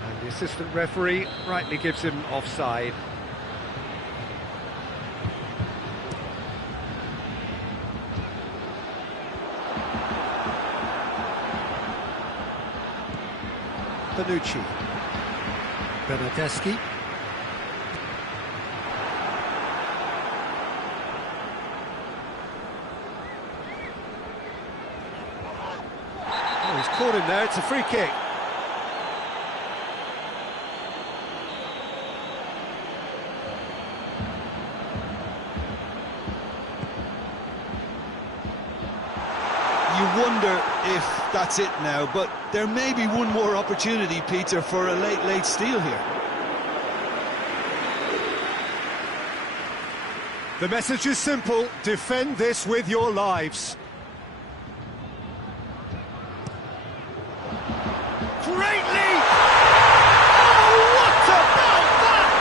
And the assistant referee rightly gives him offside. Bonucci. Bernardeschi. Oh, he's caught him there, it's a free kick. You wonder if that's it now, but there may be one more opportunity, Peter, for a late steal here. The message is simple: defend this with your lives. Great lead! Oh, what about that?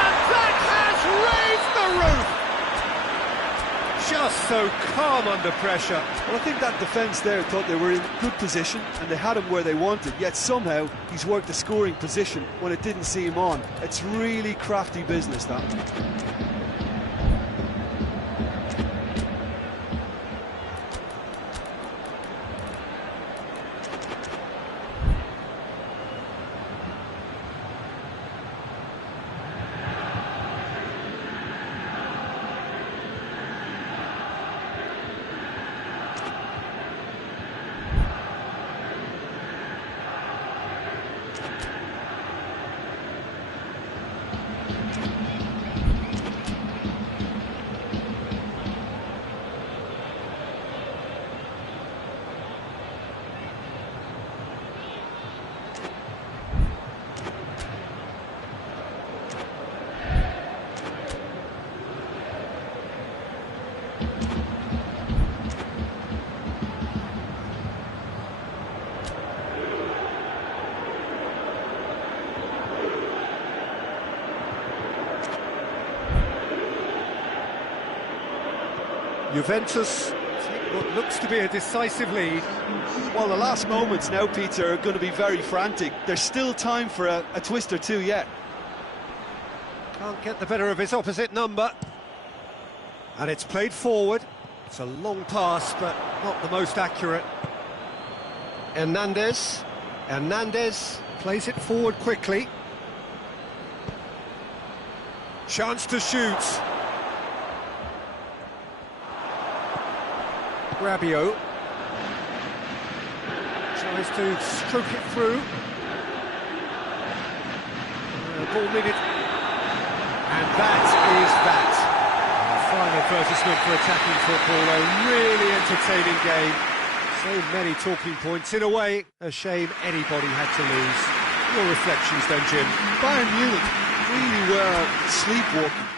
And that has raised the roof! Just so calm under pressure. Well, I think that defence there thought they were in good position and they had him where they wanted, yet somehow he's worked the scoring position when it didn't see him on. It's really crafty business, that. Juventus take what looks to be a decisive lead. Well, the last moments now, Peter, are going to be very frantic. There's still time for a twist or two yet. Can't get the better of his opposite number. And it's played forward. It's a long pass, but not the most accurate. Hernandez plays it forward quickly. Chance to shoot. Rabiot tries to stroke it through. Ball needed. And that is that. A fine advertisement for attacking football, a really entertaining game. So many talking points. In a way, a shame anybody had to lose. Your reflections then, Jim? Bayern Munich really were sleepwalking.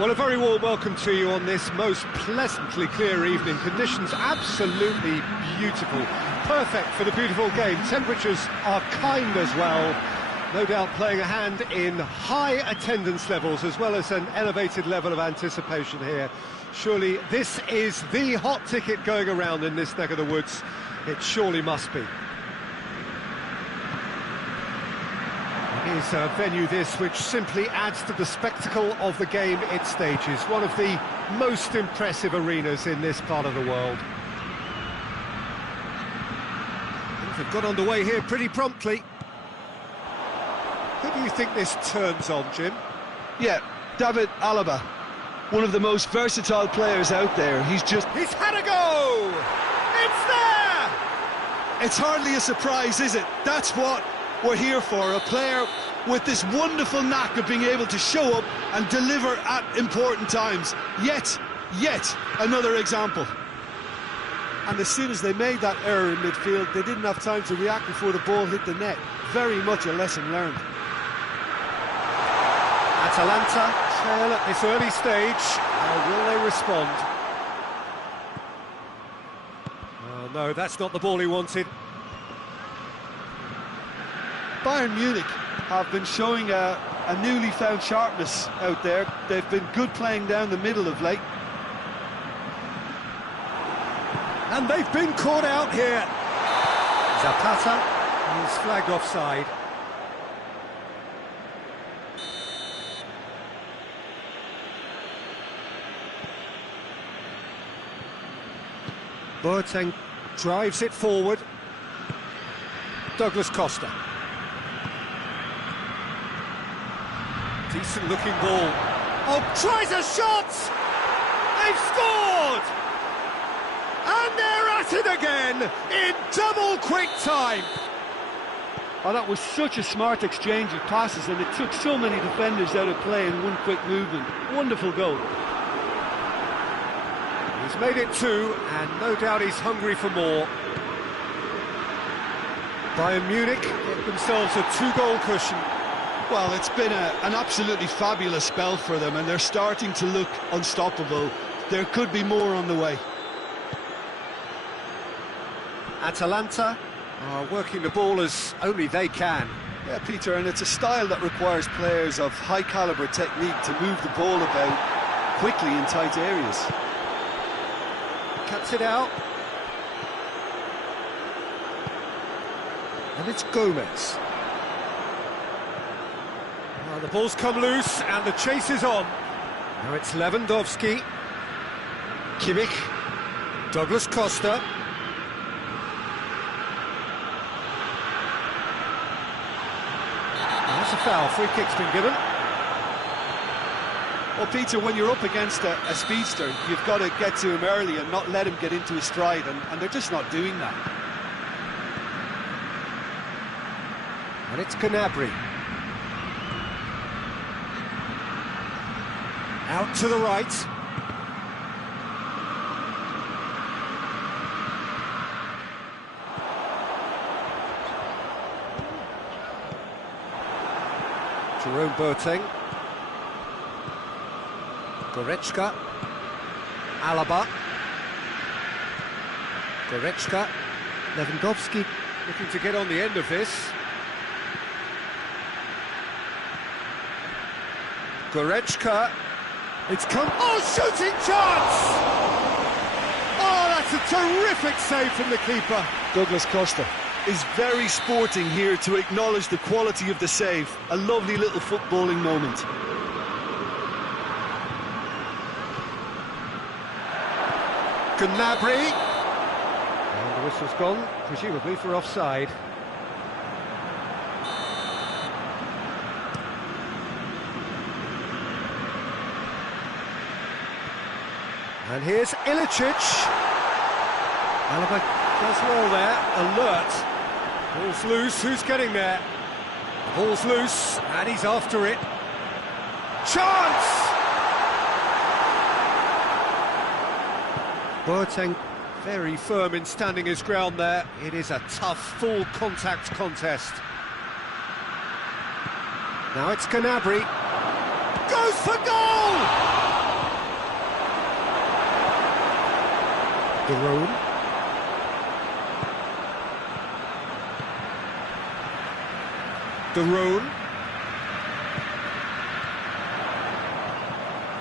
Well, a very warm welcome to you on this most pleasantly clear evening. Conditions absolutely beautiful. Perfect for the beautiful game. Temperatures are kind as well. No doubt playing a hand in high attendance levels as well as an elevated level of anticipation here. Surely this is the hot ticket going around in this neck of the woods. It surely must be. It is a venue this which simply adds to the spectacle of the game it stages. One of the most impressive arenas in this part of the world. Things have got underway here pretty promptly. Who do you think this turns on, Jim? Yeah, David Alaba, one of the most versatile players out there. He's had a go! It's there! It's hardly a surprise, is it? That's what we're here for, a player with this wonderful knack of being able to show up and deliver at important times. Yet another example. And as soon as they made that error in midfield, they didn't have time to react before the ball hit the net. Very much a lesson learned. Atalanta trail at this early stage. How will they respond? Oh no, that's not the ball he wanted. Bayern Munich have been showing a newly found sharpness out there. They've been good playing down the middle of late. And they've been caught out here. Zapata is flagged offside. Boateng drives it forward. Douglas Costa. Decent looking ball. Oh, tries a shot! They've scored! And they're at it again in double quick time. Oh, that was such a smart exchange of passes, and it took so many defenders out of play in one quick movement. Wonderful goal. He's He's made it 2, and no doubt he's hungry for more. Bayern Munich get themselves a 2-goal cushion. Well, it's been an absolutely fabulous spell for them, and they're starting to look unstoppable. There could be more on the way. Atalanta are working the ball as only they can. Yeah, Peter, and it's a style that requires players of high-caliber technique to move the ball about quickly in tight areas. Cuts it out. And it's Gomez. Well, the ball's come loose and the chase is on. Now it's Lewandowski. Kimmich. Douglas Costa. That's a foul. Free kick's been given. Well, Peter, when you're up against a speedster, you've got to get to him early and not let him get into his stride, and they're just not doing that. And it's Gnabry. Out to the right. Jerome Boateng. Goretzka. Alaba. Goretzka. Lewandowski looking to get on the end of this. Goretzka. It's come... Oh, shooting chance! Oh, that's a terrific save from the keeper. Douglas Costa is very sporting here to acknowledge the quality of the save. A lovely little footballing moment. Gnabry. And the whistle's gone, presumably for offside. And here's Ilicic. Alaba does well there, alert. Ball's loose, who's getting there? The ball's loose, and he's after it. Chance! Boateng very firm in standing his ground there. It is a tough, full contact contest. Now it's Gnabry. Goes for goal! De Roon. De Roon.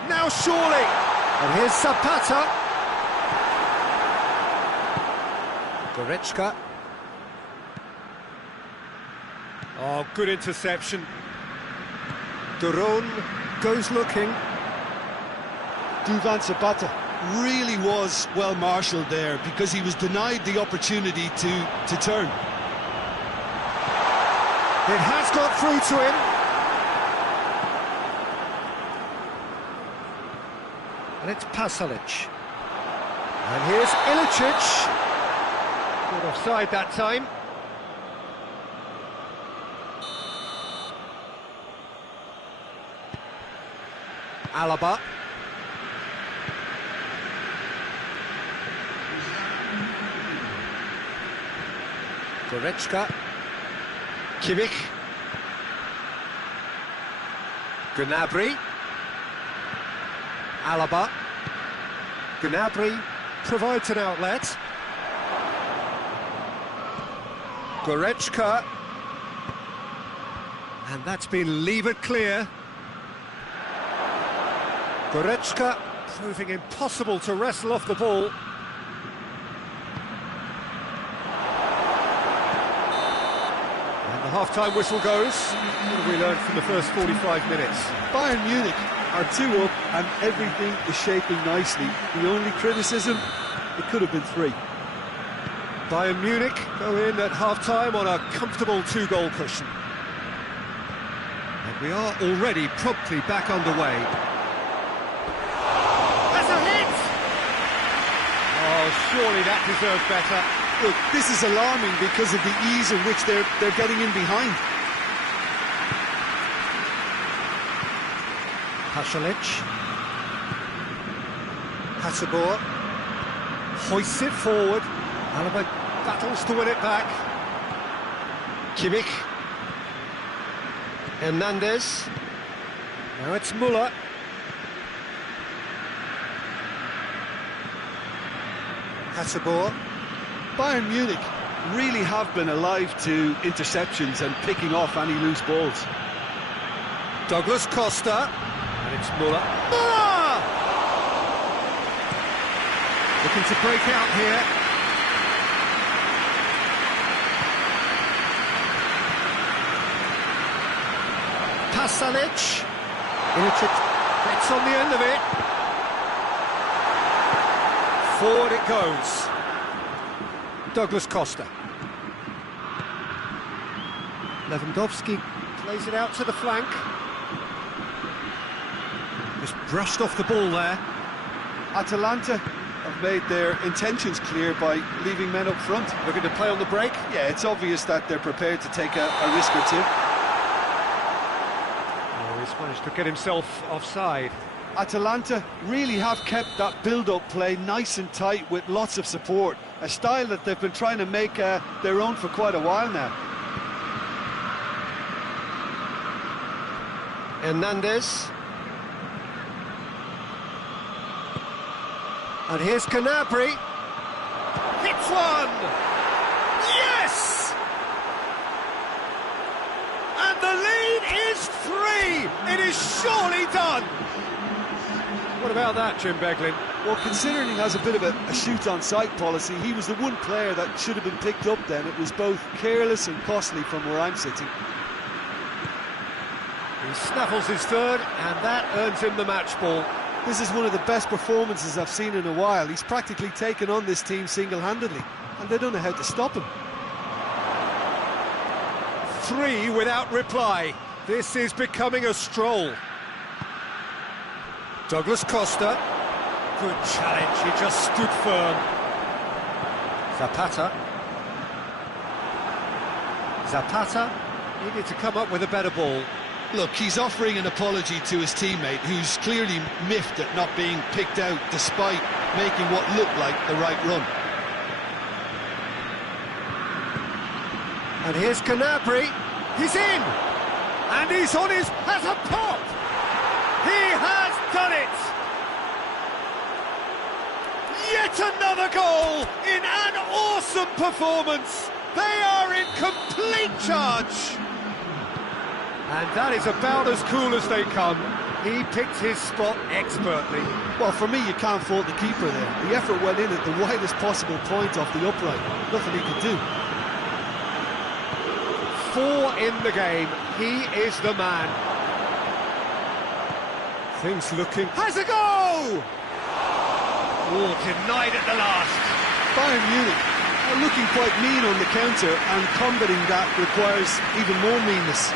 Now surely. And here's Zapata. Goretzka. Oh, good interception. De Roon goes looking. Duvan Zapata really was well marshalled there because he was denied the opportunity to turn. It has got through to him. And it's Pasalic. And here's Ilicic. Good offside that time. Alaba. Goretzka. Kimmich. Gnabry. Alaba. Gnabry provides an outlet. Goretzka. And that's been levered clear. Goretzka proving impossible to wrestle off the ball. Half-time whistle goes. What have we learned from the first 45 minutes? Bayern Munich are 2 up and everything is shaping nicely. The only criticism, it could have been 3. Bayern Munich go in at half-time on a comfortable 2-goal cushion. And we are already promptly back underway. That's a hit! Oh, surely that deserved better. Look, this is alarming because of the ease in which they're getting in behind. Pasalic. Hasabor. Hoists it forward. Alaba battles to win it back. Kimmich. Hernandez. Now it's Muller. Hasselbohr. Bayern Munich really have been alive to interceptions and picking off any loose balls. Douglas Costa. And it's Muller. Muller! Looking to break out here. Pasalic. Ilicic gets on the end of it. Forward it goes. Douglas Costa. Lewandowski plays it out to the flank. Just brushed off the ball there. Atalanta have made their intentions clear by leaving men up front. Looking to play on the break. Yeah, it's obvious that they're prepared to take a risk or two. Oh, he's managed to get himself offside. Atalanta really have kept that build-up play nice and tight with lots of support, a style that they've been trying to make their own for quite a while now. Hernandez. And here's Gnabry. Hits one! Yes! And the lead is 3! It is surely done! What about that, Jim Beglin? Well, considering he has a bit of a shoot-on-sight policy, he was the one player that should have been picked up then. It was both careless and costly from where I'm sitting. He snaffles his third, and that earns him the match ball. This is one of the best performances I've seen in a while. He's practically taken on this team single-handedly, and they don't know how to stop him. 3 without reply. This is becoming a stroll. Douglas Costa. Good challenge, he just stood firm. Zapata needed to come up with a better ball. Look, he's offering an apology to his teammate, who's clearly miffed at not being picked out despite making what looked like the right run. And here's Gnabry. He's in! And he's on his... has a pop! He has done it! Yet another goal in an awesome performance! They are in complete charge! And that is about as cool as they come. He picked his spot expertly. Well, for me, you can't fault the keeper there. The effort went in at the widest possible point off the upright. Nothing he could do. 4 in the game. He is the man. Things looking... Has a go! Oh, denied at the last. Bayern Munich are looking quite mean on the counter, and combating that requires even more meanness.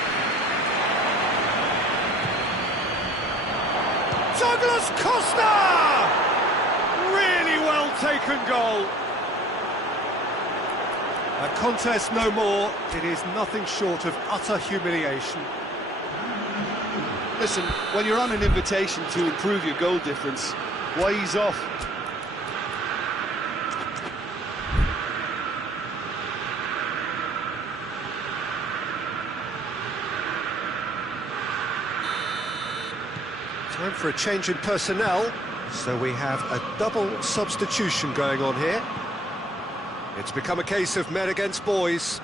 Douglas Costa! Really well taken goal. A contest no more. It is nothing short of utter humiliation. Listen, when you're on an invitation to improve your goal difference, why ease off? Time for a change in personnel, so we have a double substitution going on here. It's become a case of men against boys.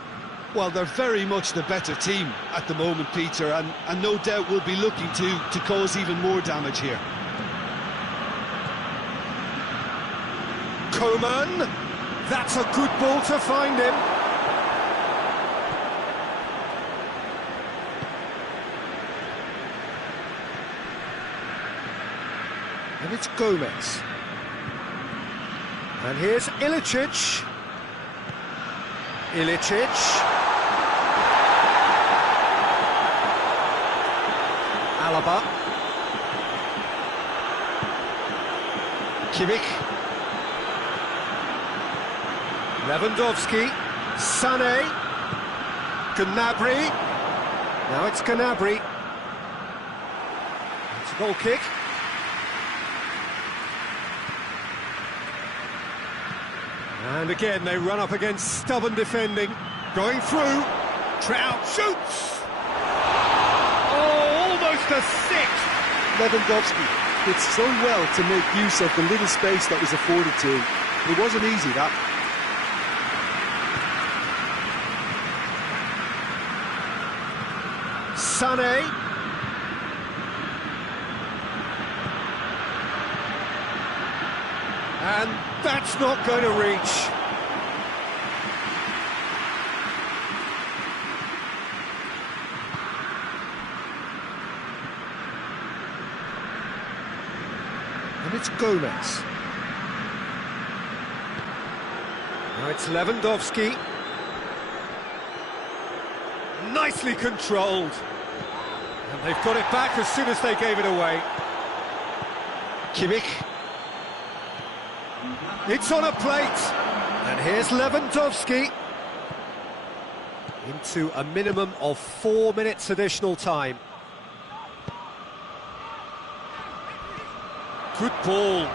Well, they're very much the better team at the moment, Peter, and no doubt will be looking to cause even more damage here. Coman, that's a good ball to find him. And it's Gomez. And here's Ilicic. Alaba. Kimmich. Lewandowski. Sané. Gnabry. Now it's Gnabry. It's a goal kick. And again, they run up against stubborn defending. Going through. Trout shoots! Oh, almost a sixth! Lewandowski did so well to make use of the little space that was afforded to him. It wasn't easy, that. Sané. And that's not going to reach. And it's Gomez. Now it's Lewandowski. Nicely controlled. And they've got it back as soon as they gave it away. Kimmich. It's on a plate. And here's Lewandowski. Into a minimum of 4 minutes additional time. Good ball,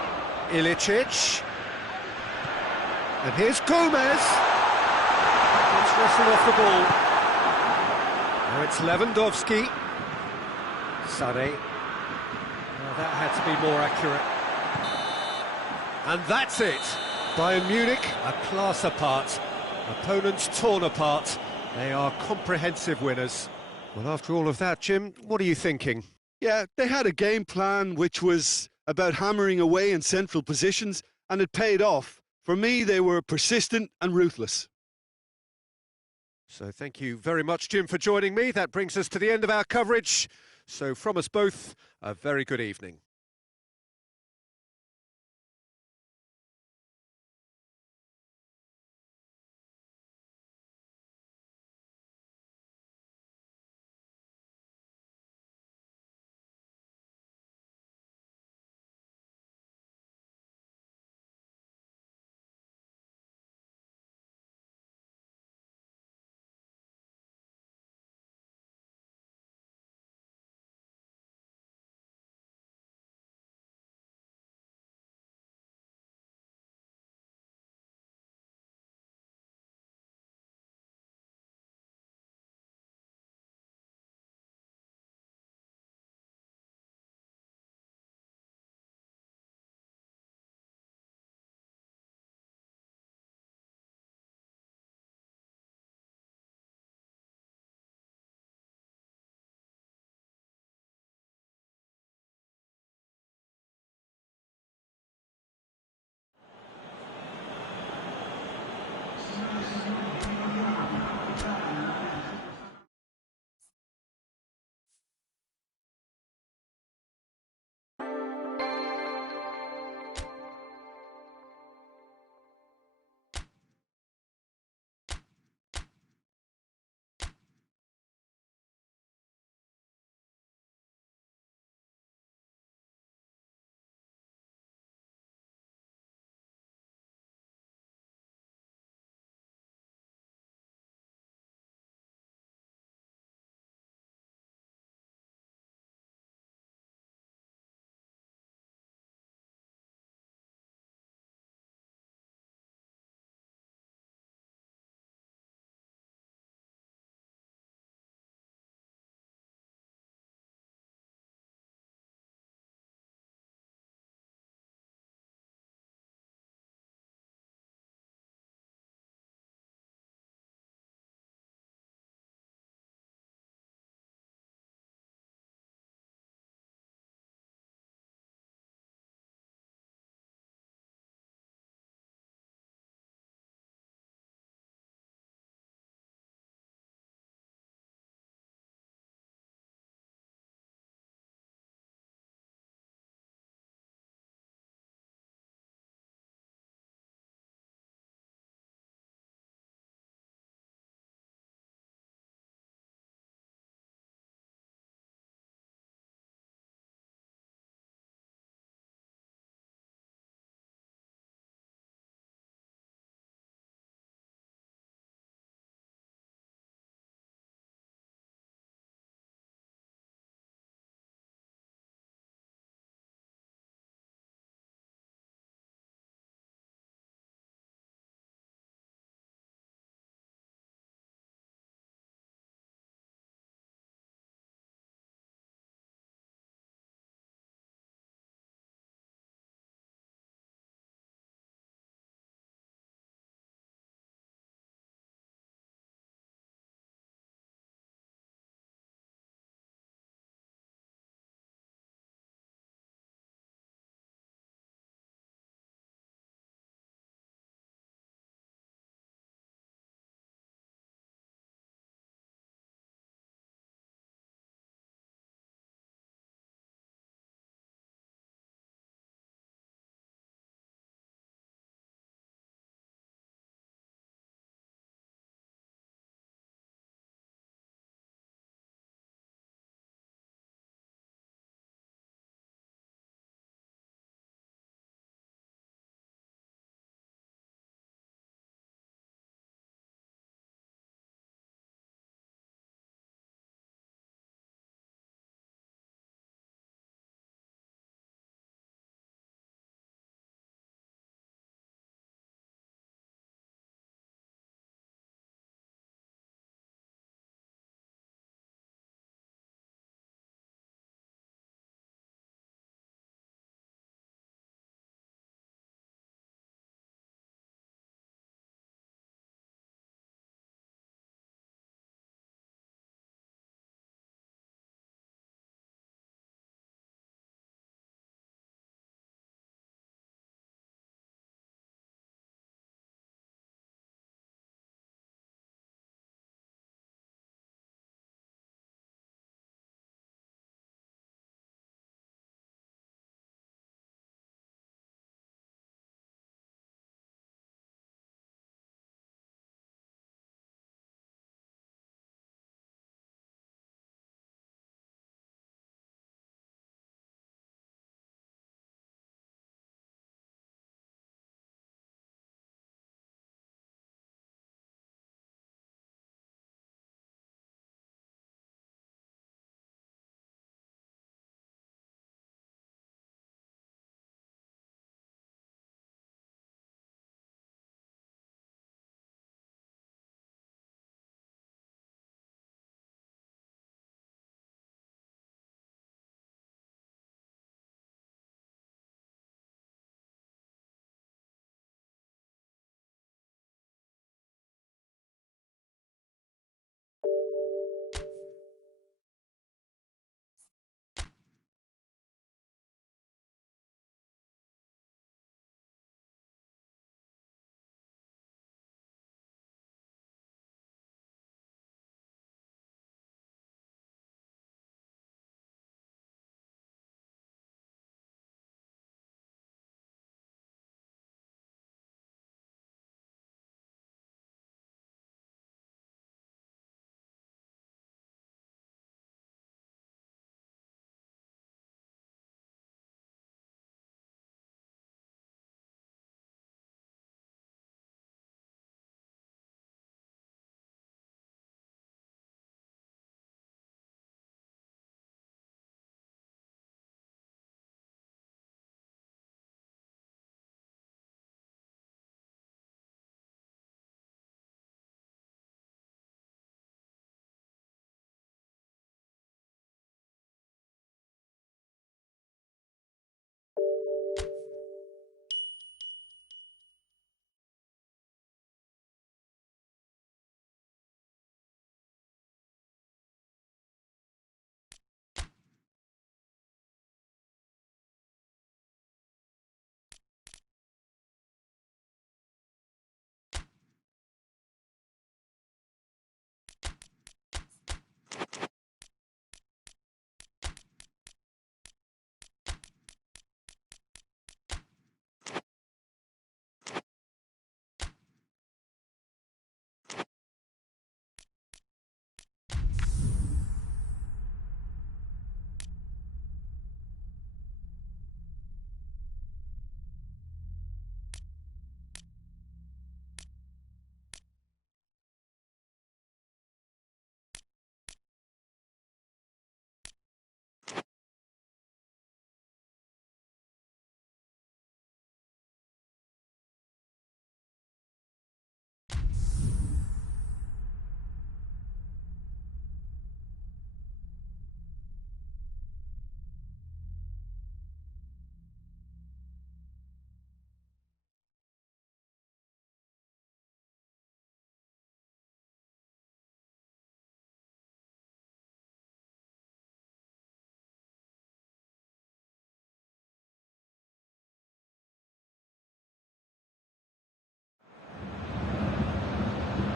Ilicic. And here's Gomez. It's wrestled off the ball. Now it's Lewandowski. Sané. Well, that had to be more accurate. And that's it. Bayern Munich, a class apart. Opponents torn apart. They are comprehensive winners. Well, after all of that, Jim, what are you thinking? Yeah, they had a game plan which was about hammering away in central positions, and it paid off. For me, they were persistent and ruthless. So thank you very much, Jim, for joining me. That brings us to the end of our coverage. So from us both, a very good evening.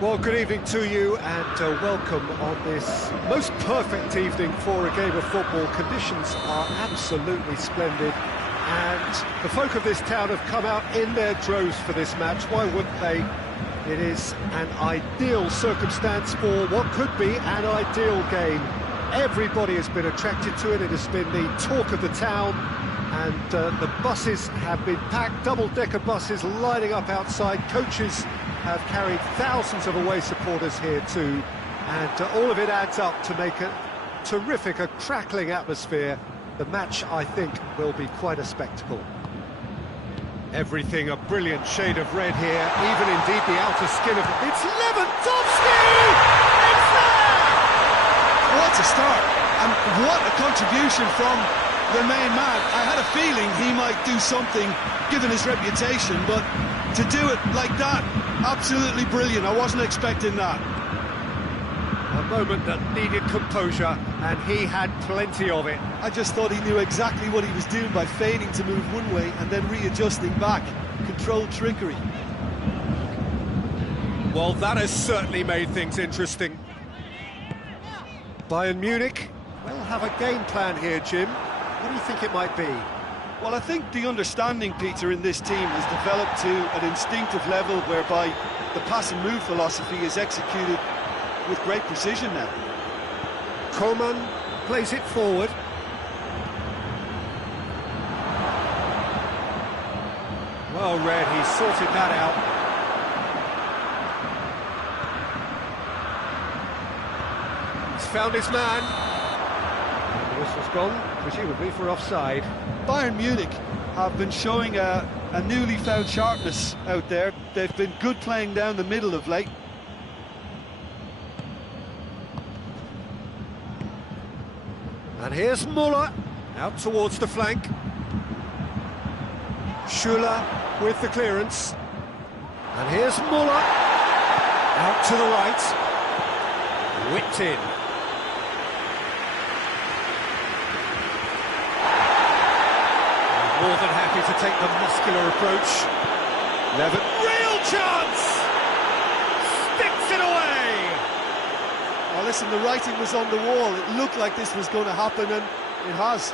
Well, good evening to you and welcome on this most perfect evening for a game of football. Conditions are absolutely splendid and the folk of this town have come out in their droves for this match. Why wouldn't they? It is an ideal circumstance for what could be an ideal game. Everybody has been attracted to it. It has been the talk of the town, and the buses have been packed, double-decker buses lining up outside. Coaches have carried thousands of away supporters here too, and all of it adds up to make a terrific, a crackling atmosphere. The match, I think, will be quite a spectacle. Everything a brilliant shade of red here, even indeed the outer skin of it. It's Lewandowski! It's there! What a start, and what a contribution from the main man. I had a feeling he might do something, given his reputation, but to do it like that, absolutely brilliant. I wasn't expecting that. A moment that needed composure, and he had plenty of it. I just thought he knew exactly what he was doing by feigning to move one way and then readjusting back. Controlled trickery. Well, that has certainly made things interesting. Bayern Munich will have a game plan here, Jim. What do you think it might be? Well, I think the understanding, Peter, in this team has developed to an instinctive level whereby the pass and move philosophy is executed with great precision now. Coman plays it forward. Well read, he sorted that out. He's found his man. And the whistle's gone, presumably for offside. Bayern Munich have been showing a newly found sharpness out there. They've been good playing down the middle of late. And here's Müller, out towards the flank. Schuller with the clearance. And here's Müller, out to the right. Whipped in. More than happy to take the muscular approach. Levin, real chance! Sticks it away! Now listen, the writing was on the wall. It looked like this was going to happen, and it has.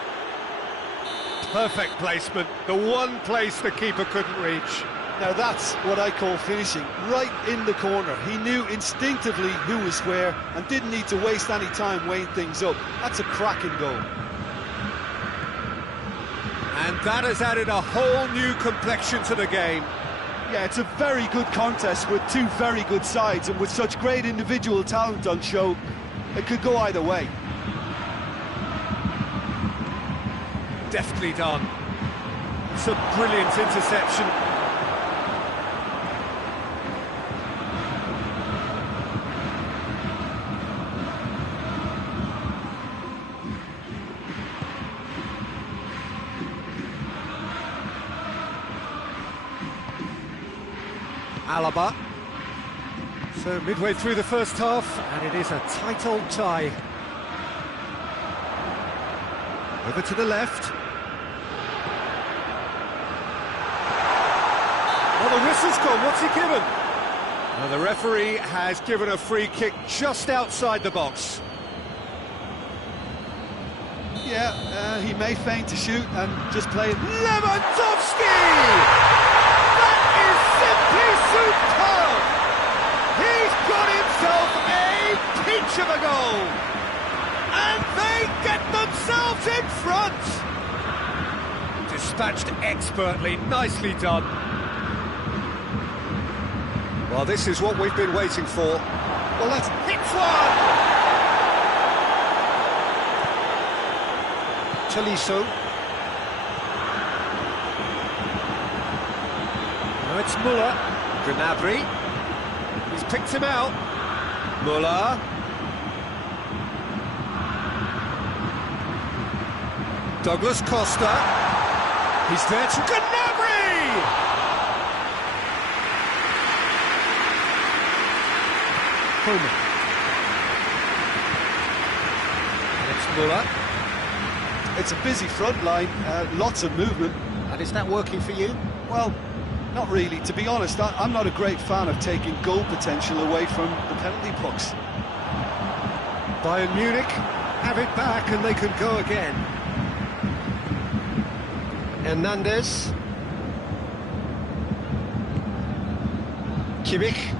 Perfect placement, the one place the keeper couldn't reach. Now that's what I call finishing, right in the corner. He knew instinctively who was where and didn't need to waste any time weighing things up. That's a cracking goal. And that has added a whole new complexion to the game. Yeah, it's a very good contest with two very good sides, and with such great individual talent on show, it could go either way. Deftly done. It's a brilliant interception. Alaba. So midway through the first half, and it is a tight old tie. Over to the left. Well, the whistle's gone. What's he given? Well, the referee has given a free kick just outside the box. Yeah, he may feign to shoot and just play it. Lewandowski! That is simply superb! He's got himself a peach of a goal! And they get themselves in front! Dispatched expertly, nicely done. Well, this is what we've been waiting for. Well, let's hit one! Tolisso. Now it's Müller. Gnabry. He's picked him out. Müller. Douglas Costa. He's there to Gnabry! Coman. And it's Müller. It's a busy front line, lots of movement. And is that working for you? Well, Not really. To be honest, I'm not a great fan of taking goal potential away from the penalty box. Bayern Munich have it back and they can go again. Hernandez. Kimmich.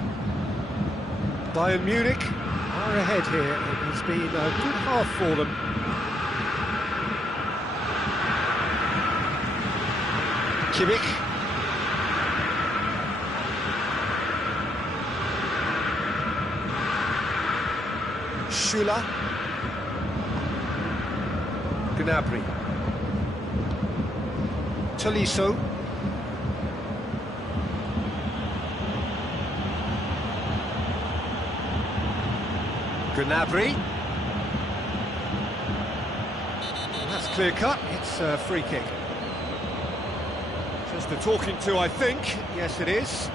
Bayern Munich are ahead here. It has been a good half for them. Kimmich. Schüller. Gnabry. Tolisso. Gnabry. That's clear cut. It's a free kick. Just a talking to, I think. Yes, it is.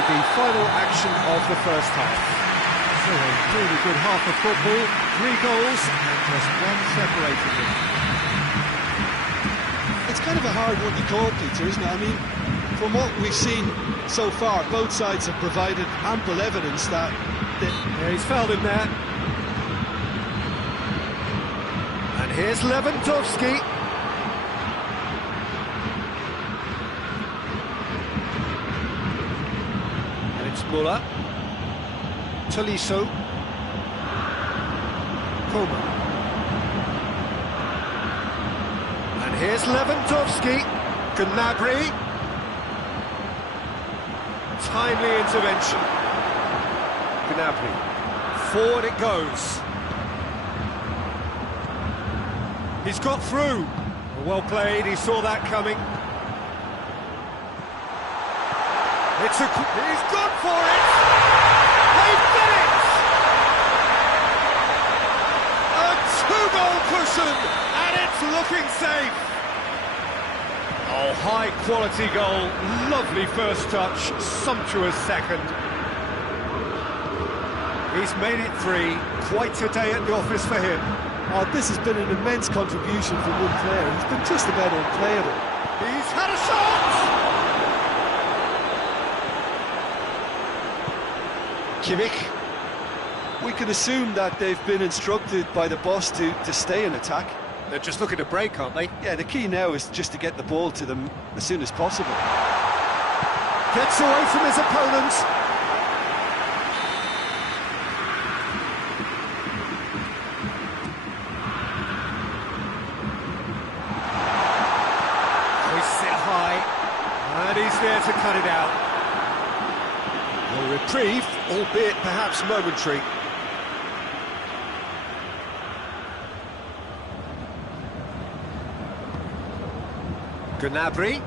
The final action of the first half. So a really good half of football, 3 goals and just one separating them. It's kind of a hard one to call, Peter, isn't it? I mean, from what we've seen so far, both sides have provided ample evidence that... Yeah, he's fouled him there. And here's Lewandowski. Muller, Tolisso, Coman, and here's Lewandowski, Gnabry, timely intervention, Gnabry, forward it goes, he's got through, well played, he saw that coming. He's gone for it! They've done it! A 2-goal cushion, and it's looking safe! Oh, high-quality goal, lovely first touch, sumptuous second. He's made it 3, quite a day at the office for him. Oh, this has been an immense contribution from one player. He's been just about unplayable. He's had a shot! Kimmich. We can assume that they've been instructed by the boss to stay in attack. They're just looking to break, aren't they? Yeah, the key now is just to get the ball to them as soon as possible. Gets away from his opponent. Hoists it high, and he's there to cut it out. A reprieve, albeit perhaps momentary. Gnabry.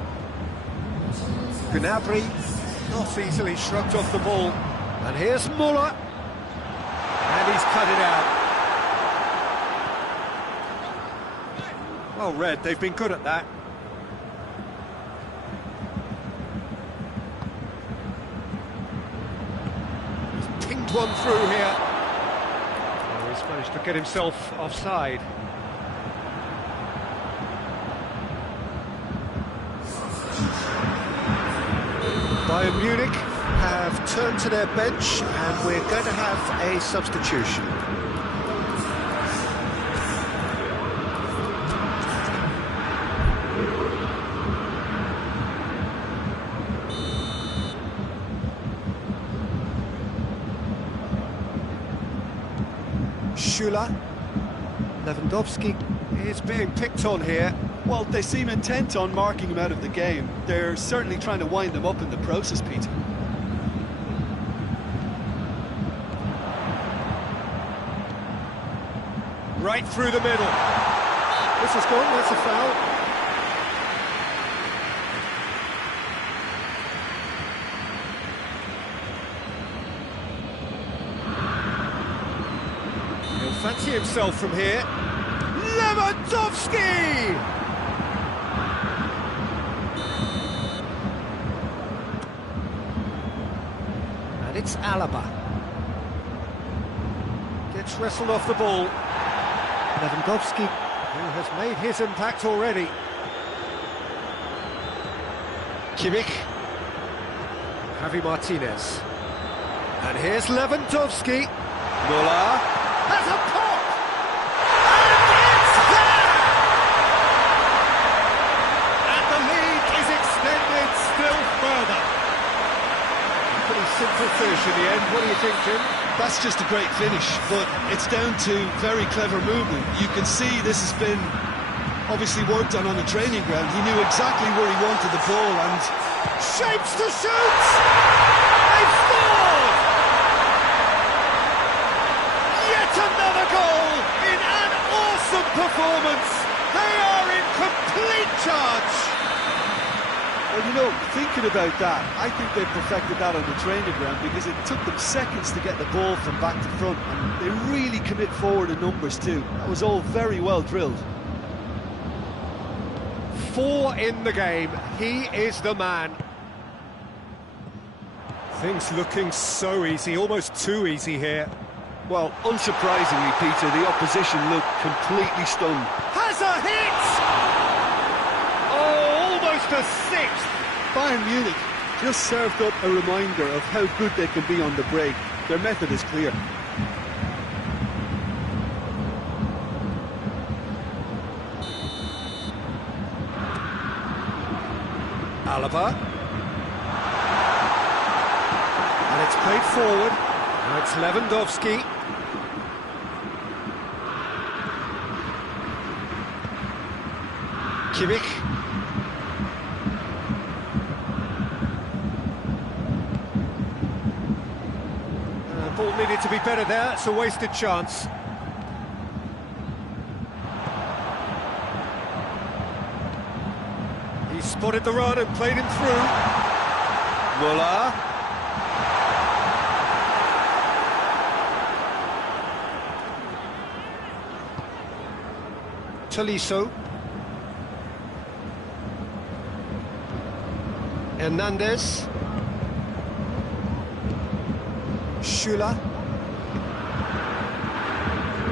Gnabry not easily shrugged off the ball. And here's Muller. And he's cut it out. Well read, they've been good at that. One through here. Oh, he's managed to get himself offside. Bayern Munich have turned to their bench and we're going to have a substitution. Schüller. Lewandowski is being picked on here. Well, they seem intent on marking him out of the game. They're certainly trying to wind him up in the process, Peter. Right through the middle. This is gone, that's a foul. fancy himself from here. Lewandowski! And it's Alaba. Gets wrestled off the ball. Lewandowski, who has made his impact already. Kimmich. Javi Martinez. And here's Lewandowski. Muller has a pop! And it's there! And the lead is extended still further. Pretty simple finish in the end. What do you think, Jim? That's just a great finish, but it's down to very clever movement. You can see this has been obviously worked on the training ground. He knew exactly where he wanted the ball and... Shapes to shoot! They've scored! Yet another goal in an awesome performance! They are in complete charge! Well, you know, thinking about that, I think they perfected that on the training ground because it took them seconds to get the ball from back to front, and they really commit forward in numbers too. That was all very well drilled. 4 in the game, he is the man. Things looking so easy, almost too easy here. Well, unsurprisingly, Peter, the opposition looked completely stunned. Has a hit! Oh, almost a sixth! Bayern Munich just served up a reminder of how good they can be on the break. Their method is clear. Alaba. And it's played forward. Now it's Lewandowski. Kimmich. Ball needed to be better there. It's a wasted chance. He spotted the run and played him through. Muller. Tolisso. Hernandez. Schüller.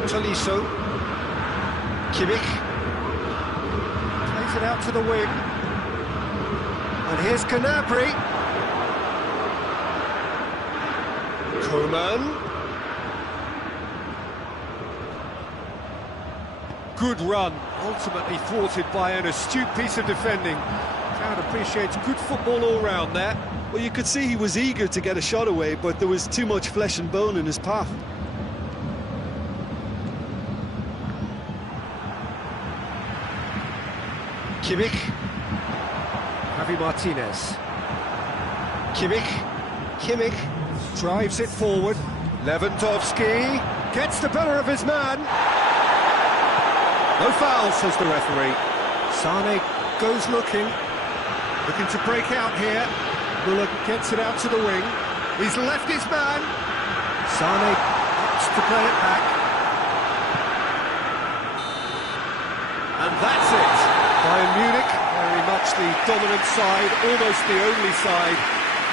Tolisso. Kimmich. Plays it out to the wing. And here's Gnabry. Coman. Good run, ultimately thwarted by an astute piece of defending. Crowd appreciates good football all round there. Well, you could see he was eager to get a shot away, but there was too much flesh and bone in his path. Kimmich. Javi Martinez. Kimmich drives it forward. Lewandowski gets the better of his man. No foul, says the referee. Sane goes looking to break out here. Muller gets it out to the wing. He's left his man. Sane wants to play it back. And that's it. Bayern Munich, very much the dominant side, almost the only side.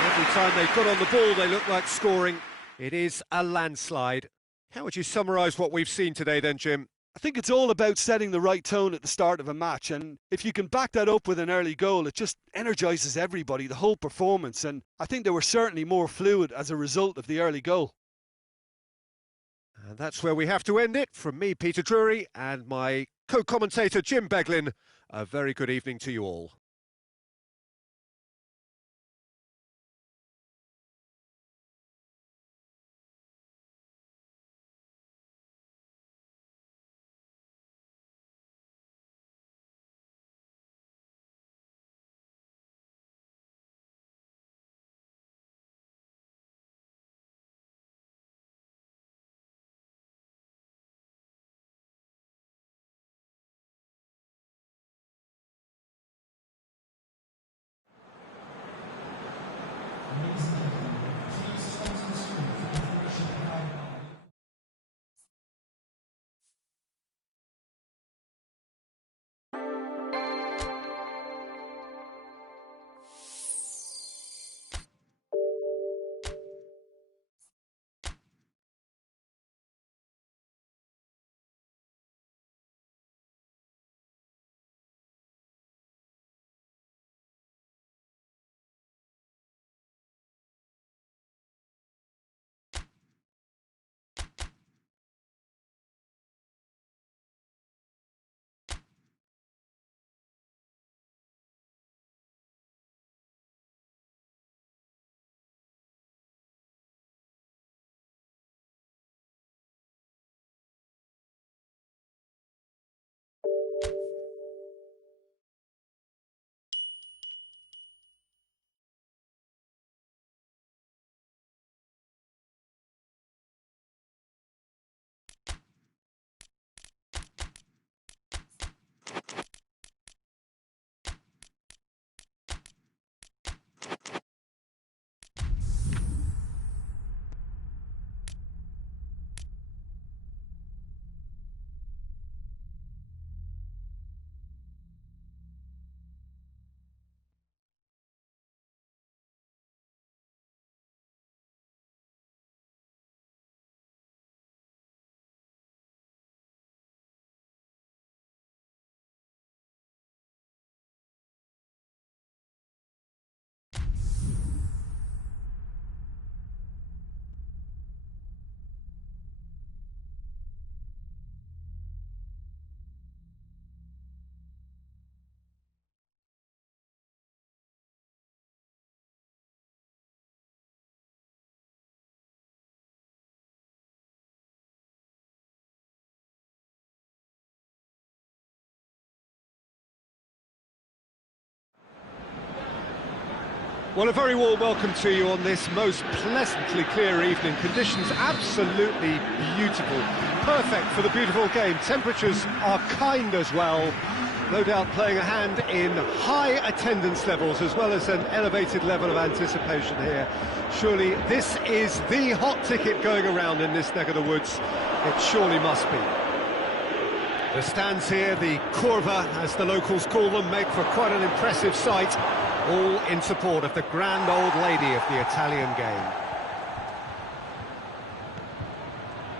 Every time they got on the ball, they look like scoring. It is a landslide. How would you summarise what we've seen today then, Jim? I think it's all about setting the right tone at the start of a match, and if you can back that up with an early goal, it just energises everybody, the whole performance, and I think they were certainly more fluid as a result of the early goal. And that's where we have to end it. From me, Peter Drury, and my co-commentator, Jim Beglin, a very good evening to you all. Well, a very warm welcome to you on this most pleasantly clear evening. Conditions absolutely beautiful. Perfect for the beautiful game. Temperatures are kind as well. No doubt playing a hand in high attendance levels as well as an elevated level of anticipation here. Surely this is the hot ticket going around in this neck of the woods. It surely must be. The stands here, the curva as the locals call them, make for quite an impressive sight. All in support of the grand old lady of the Italian game.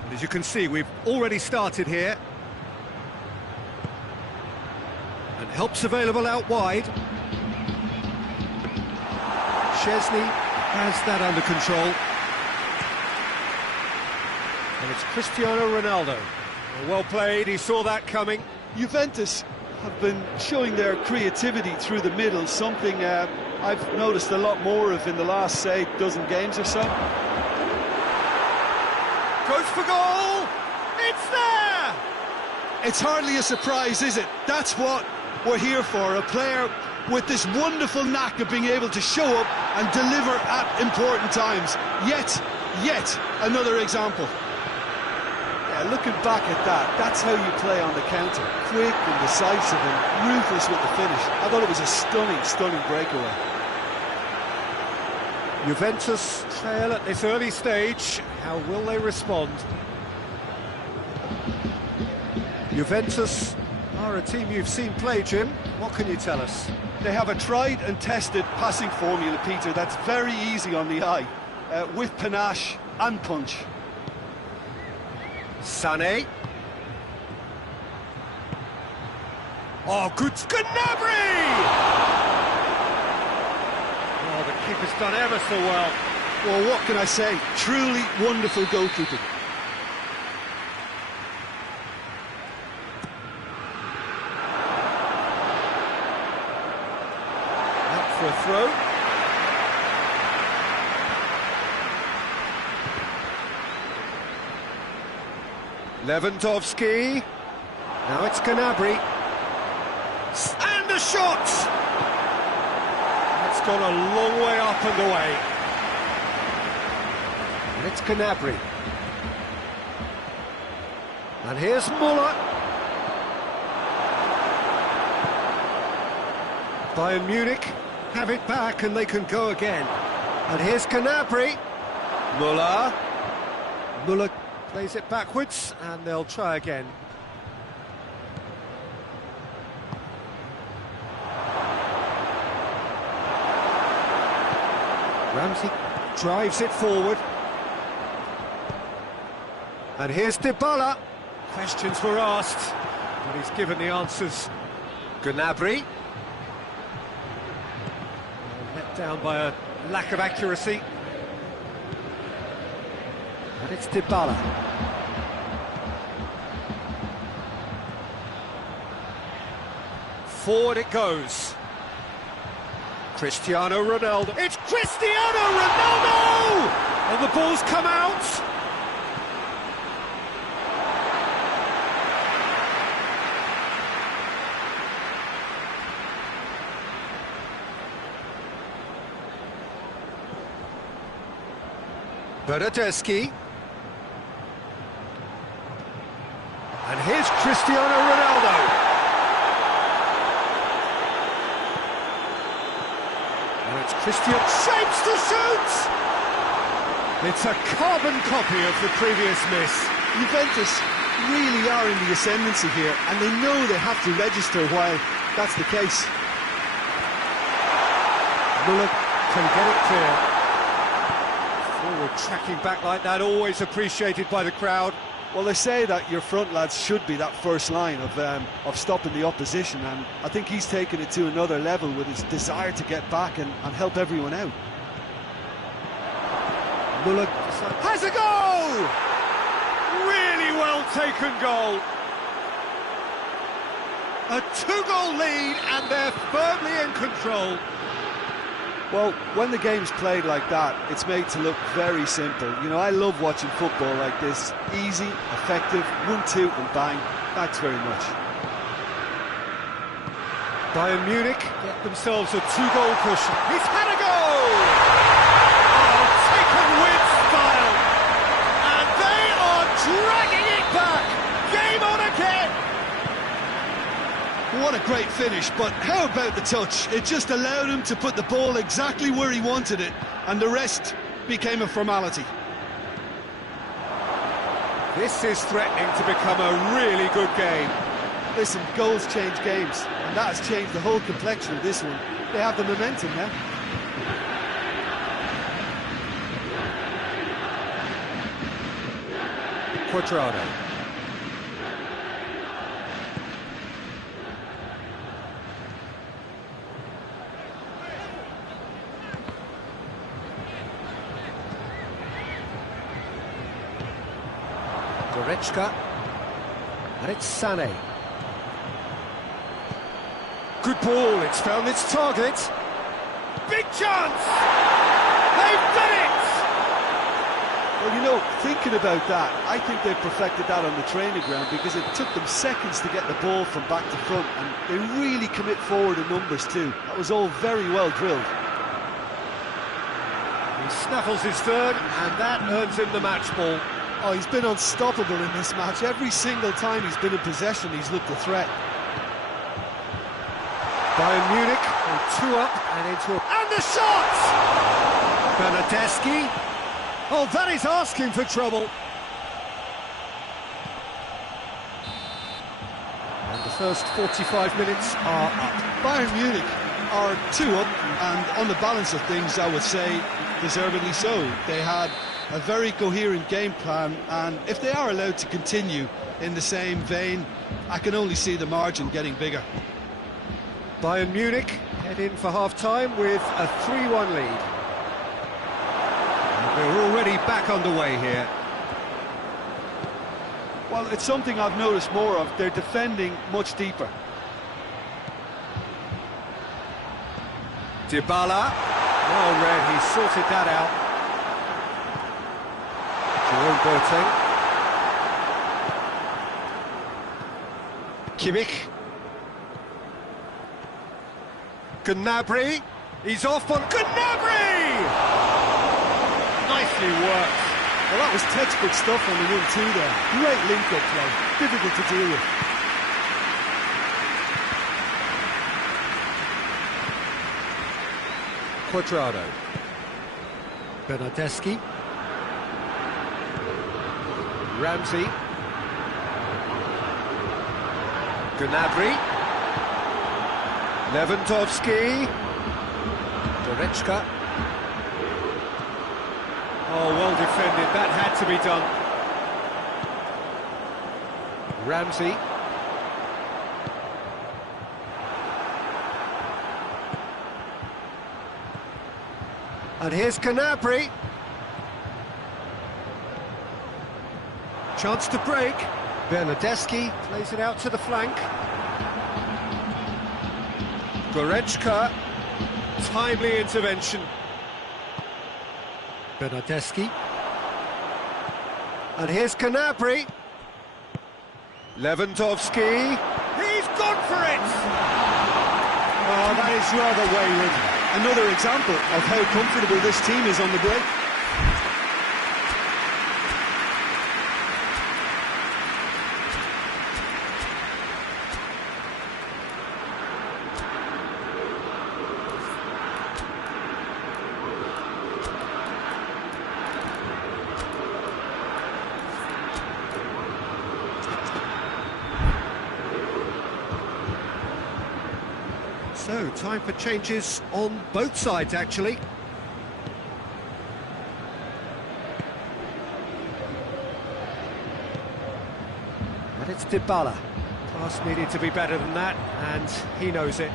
And as you can see, we've already started here. And help's available out wide. Szczesny has that under control. And it's Cristiano Ronaldo. Well played, he saw that coming. Juventus have been showing their creativity through the middle, something I've noticed a lot more of in the last, say, dozen games or so. Goes for goal! It's there! It's hardly a surprise, is it? That's what we're here for, a player with this wonderful knack of being able to show up and deliver at important times. Yet another example. Looking back at that, that's how you play on the counter. Quick and decisive and ruthless with the finish. I thought it was a stunning breakaway. Juventus trail at this early stage. How will they respond? Juventus are a team you've seen play, Jim. What can you tell us? They have a tried and tested passing formula, Peter, that's very easy on the eye, with panache and punch. Sané. Oh, good Gnabry! Oh, the keeper's done ever so well. Well, what can I say? Truly wonderful goalkeeping. Up for a throw. Lewandowski. Now it's Gnabry. And a shot! That's gone a long way up and away. And it's Gnabry. And here's Muller. Bayern Munich have it back and they can go again. And here's Gnabry. Muller. Muller plays it backwards, and they'll try again. Ramsey drives it forward. And here's Dybala. Questions were asked, but he's given the answers. Gnabry. Let down by a lack of accuracy. And it's Dybala. Forward it goes. Cristiano Ronaldo. It's Cristiano Ronaldo! And the ball's come out. Bernardeschi. And here's Cristiano Ronaldo. And it's Cristiano shapes to shoot! It's a carbon copy of the previous miss. Juventus really are in the ascendancy here, and they know they have to register while that's the case. Muller can get it clear. Forward tracking back like that, always appreciated by the crowd. Well, they say that your front lads should be that first line of stopping the opposition, and I think he's taken it to another level with his desire to get back and help everyone out. Muller has a goal! Really well taken goal. A two-goal lead, and they're firmly in control. Well, when the game's played like that, it's made to look very simple. You know, I love watching football like this. Easy, effective, 1-2 and bang. Thanks very much. Bayern Munich get themselves a two-goal cushion. He's had a goal! Oh, taken with style! And they are dragging it back! Game on again! What a great finish, but how about the touch? It just allowed him to put the ball exactly where he wanted it, and the rest became a formality. This is threatening to become a really good game. Listen, goals change games, and that has changed the whole complexion of this one. They have the momentum now. Quadrado. Goretzka. And it's Sané. Good ball, it's found its target. Big chance! They've done it! Well, you know, thinking about that, I think they've perfected that on the training ground because it took them seconds to get the ball from back to front, and they really commit forward in numbers too. That was all very well drilled. He snaffles his third, and that earns him the match ball. Oh, he's been unstoppable in this match. Every single time he's been in possession, he's looked a threat. Bayern Munich, two up and into a... And the shot! Bernardeschi. Oh, that is asking for trouble. And the first 45 minutes are up. Bayern Munich are 2 up, and on the balance of things, I would say, deservedly so. They had a very coherent game plan, and if they are allowed to continue in the same vein, I can only see the margin getting bigger. Bayern Munich head in for half-time with a 3-1 lead. And they're already back underway here. Well, it's something I've noticed more of. They're defending much deeper. Dybala. Well read, he sorted that out. Jerome Boateng. Kimmich. Gnabry, he's off on Gnabry! Nicely worked. Well, that was textbook stuff on the 1-2 there. Great link-up play, difficult to deal with. Quadrado. Bernardeschi. Ramsey. Gnabry. Lewandowski. Goretzka. Oh, well defended. That had to be done. Ramsey. And here's Gnabry. Chance to break. Bernardeschi plays it out to the flank. Goretzka, timely intervention. Bernardeschi. And here's Gnabry. Lewandowski. He's gone for it! Oh, that is rather wayward. Another example of how comfortable this team is on the break. So, time for changes on both sides, actually. And it's Dybala. Pass needed to be better than that, and he knows it.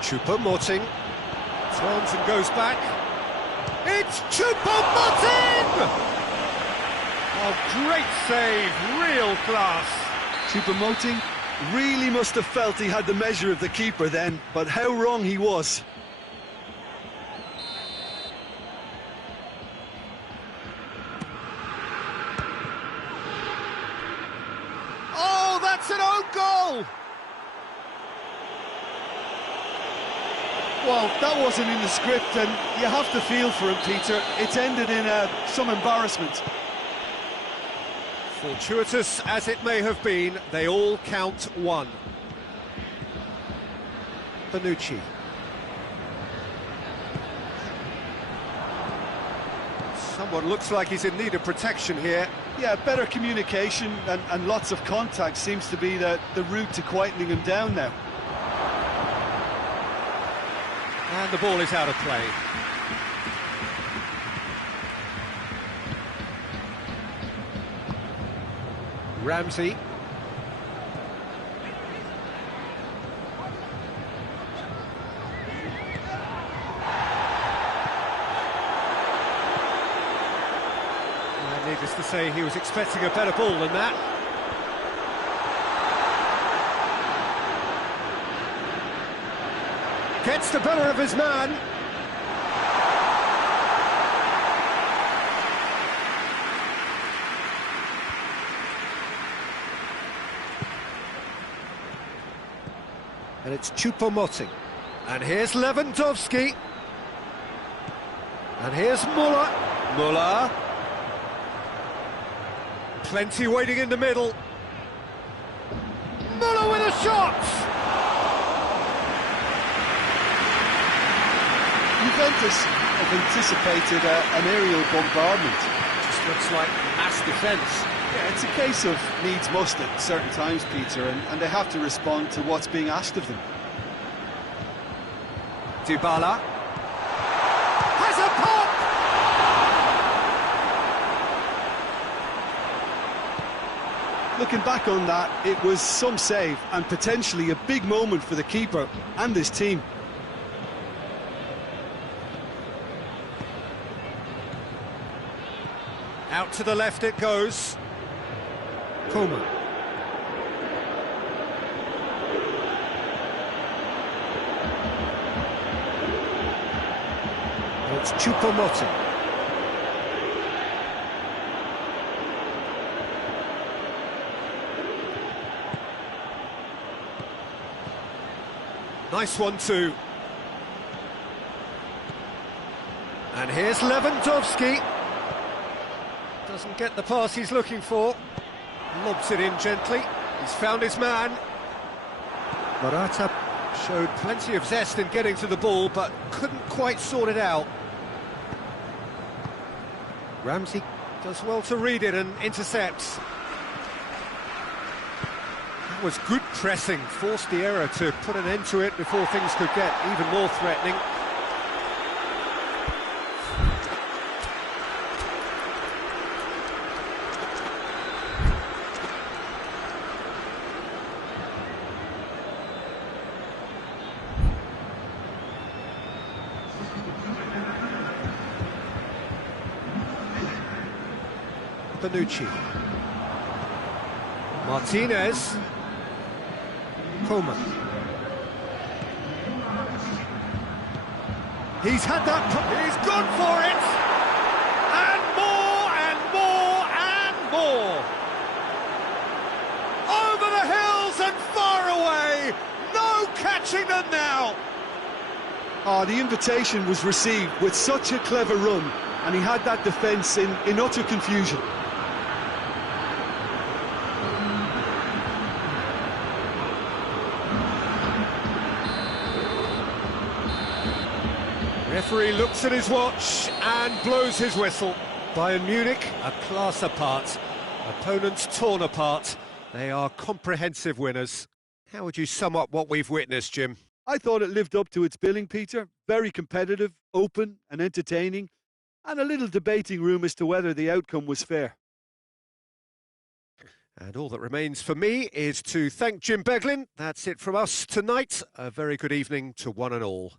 Choupo-Moting turns and goes back. It's Choupo-Moting! Oh, great save, real class. Choupo-Moting really must have felt he had the measure of the keeper then, but how wrong he was. Oh, that's an own goal! goal! Well, that wasn't in the script, and you have to feel for him, Peter. It's ended in some embarrassment. Fortuitous as it may have been, they all count one. Bonucci. Someone looks like he's in need of protection here. Yeah, better communication and lots of contact seems to be the route to quietening him down now. And the ball is out of play. Ramsey. Needless to say, he was expecting a better ball than that. Gets the better of his man. And it's Choupo-Moting. And here's Lewandowski. And here's Muller. Muller. Plenty waiting in the middle. Muller with a shot! Juventus have anticipated an aerial bombardment. Just looks like mass defence. Yeah, it's a case of needs must at certain times, Peter, and they have to respond to what's being asked of them. Dybala has a pop! Looking back on that, it was some save and potentially a big moment for the keeper and his team. Out to the left it goes. Coman. It's Choupo-Moting. Nice one too. And here's Lewandowski. Doesn't get the pass he's looking for. Lobs it in gently. He's found his man. Morata showed plenty of zest in getting to the ball, but couldn't quite sort it out. Ramsey does well to read it and intercepts. That was good pressing, forced the error to put an end to it before things could get even more threatening. Bonucci. Martinez. Coman. He's had that, he's gone for it! And more, and more, and more! Over the hills and far away! No catching them now! Oh, the invitation was received with such a clever run, and he had that defence in utter confusion. Referee looks at his watch and blows his whistle. Bayern Munich, a class apart. Opponents torn apart. They are comprehensive winners. How would you sum up what we've witnessed, Jim? I thought it lived up to its billing, Peter. Very competitive, open and entertaining, and a little debating room as to whether the outcome was fair. And all that remains for me is to thank Jim Beglin. That's it from us tonight. A very good evening to one and all.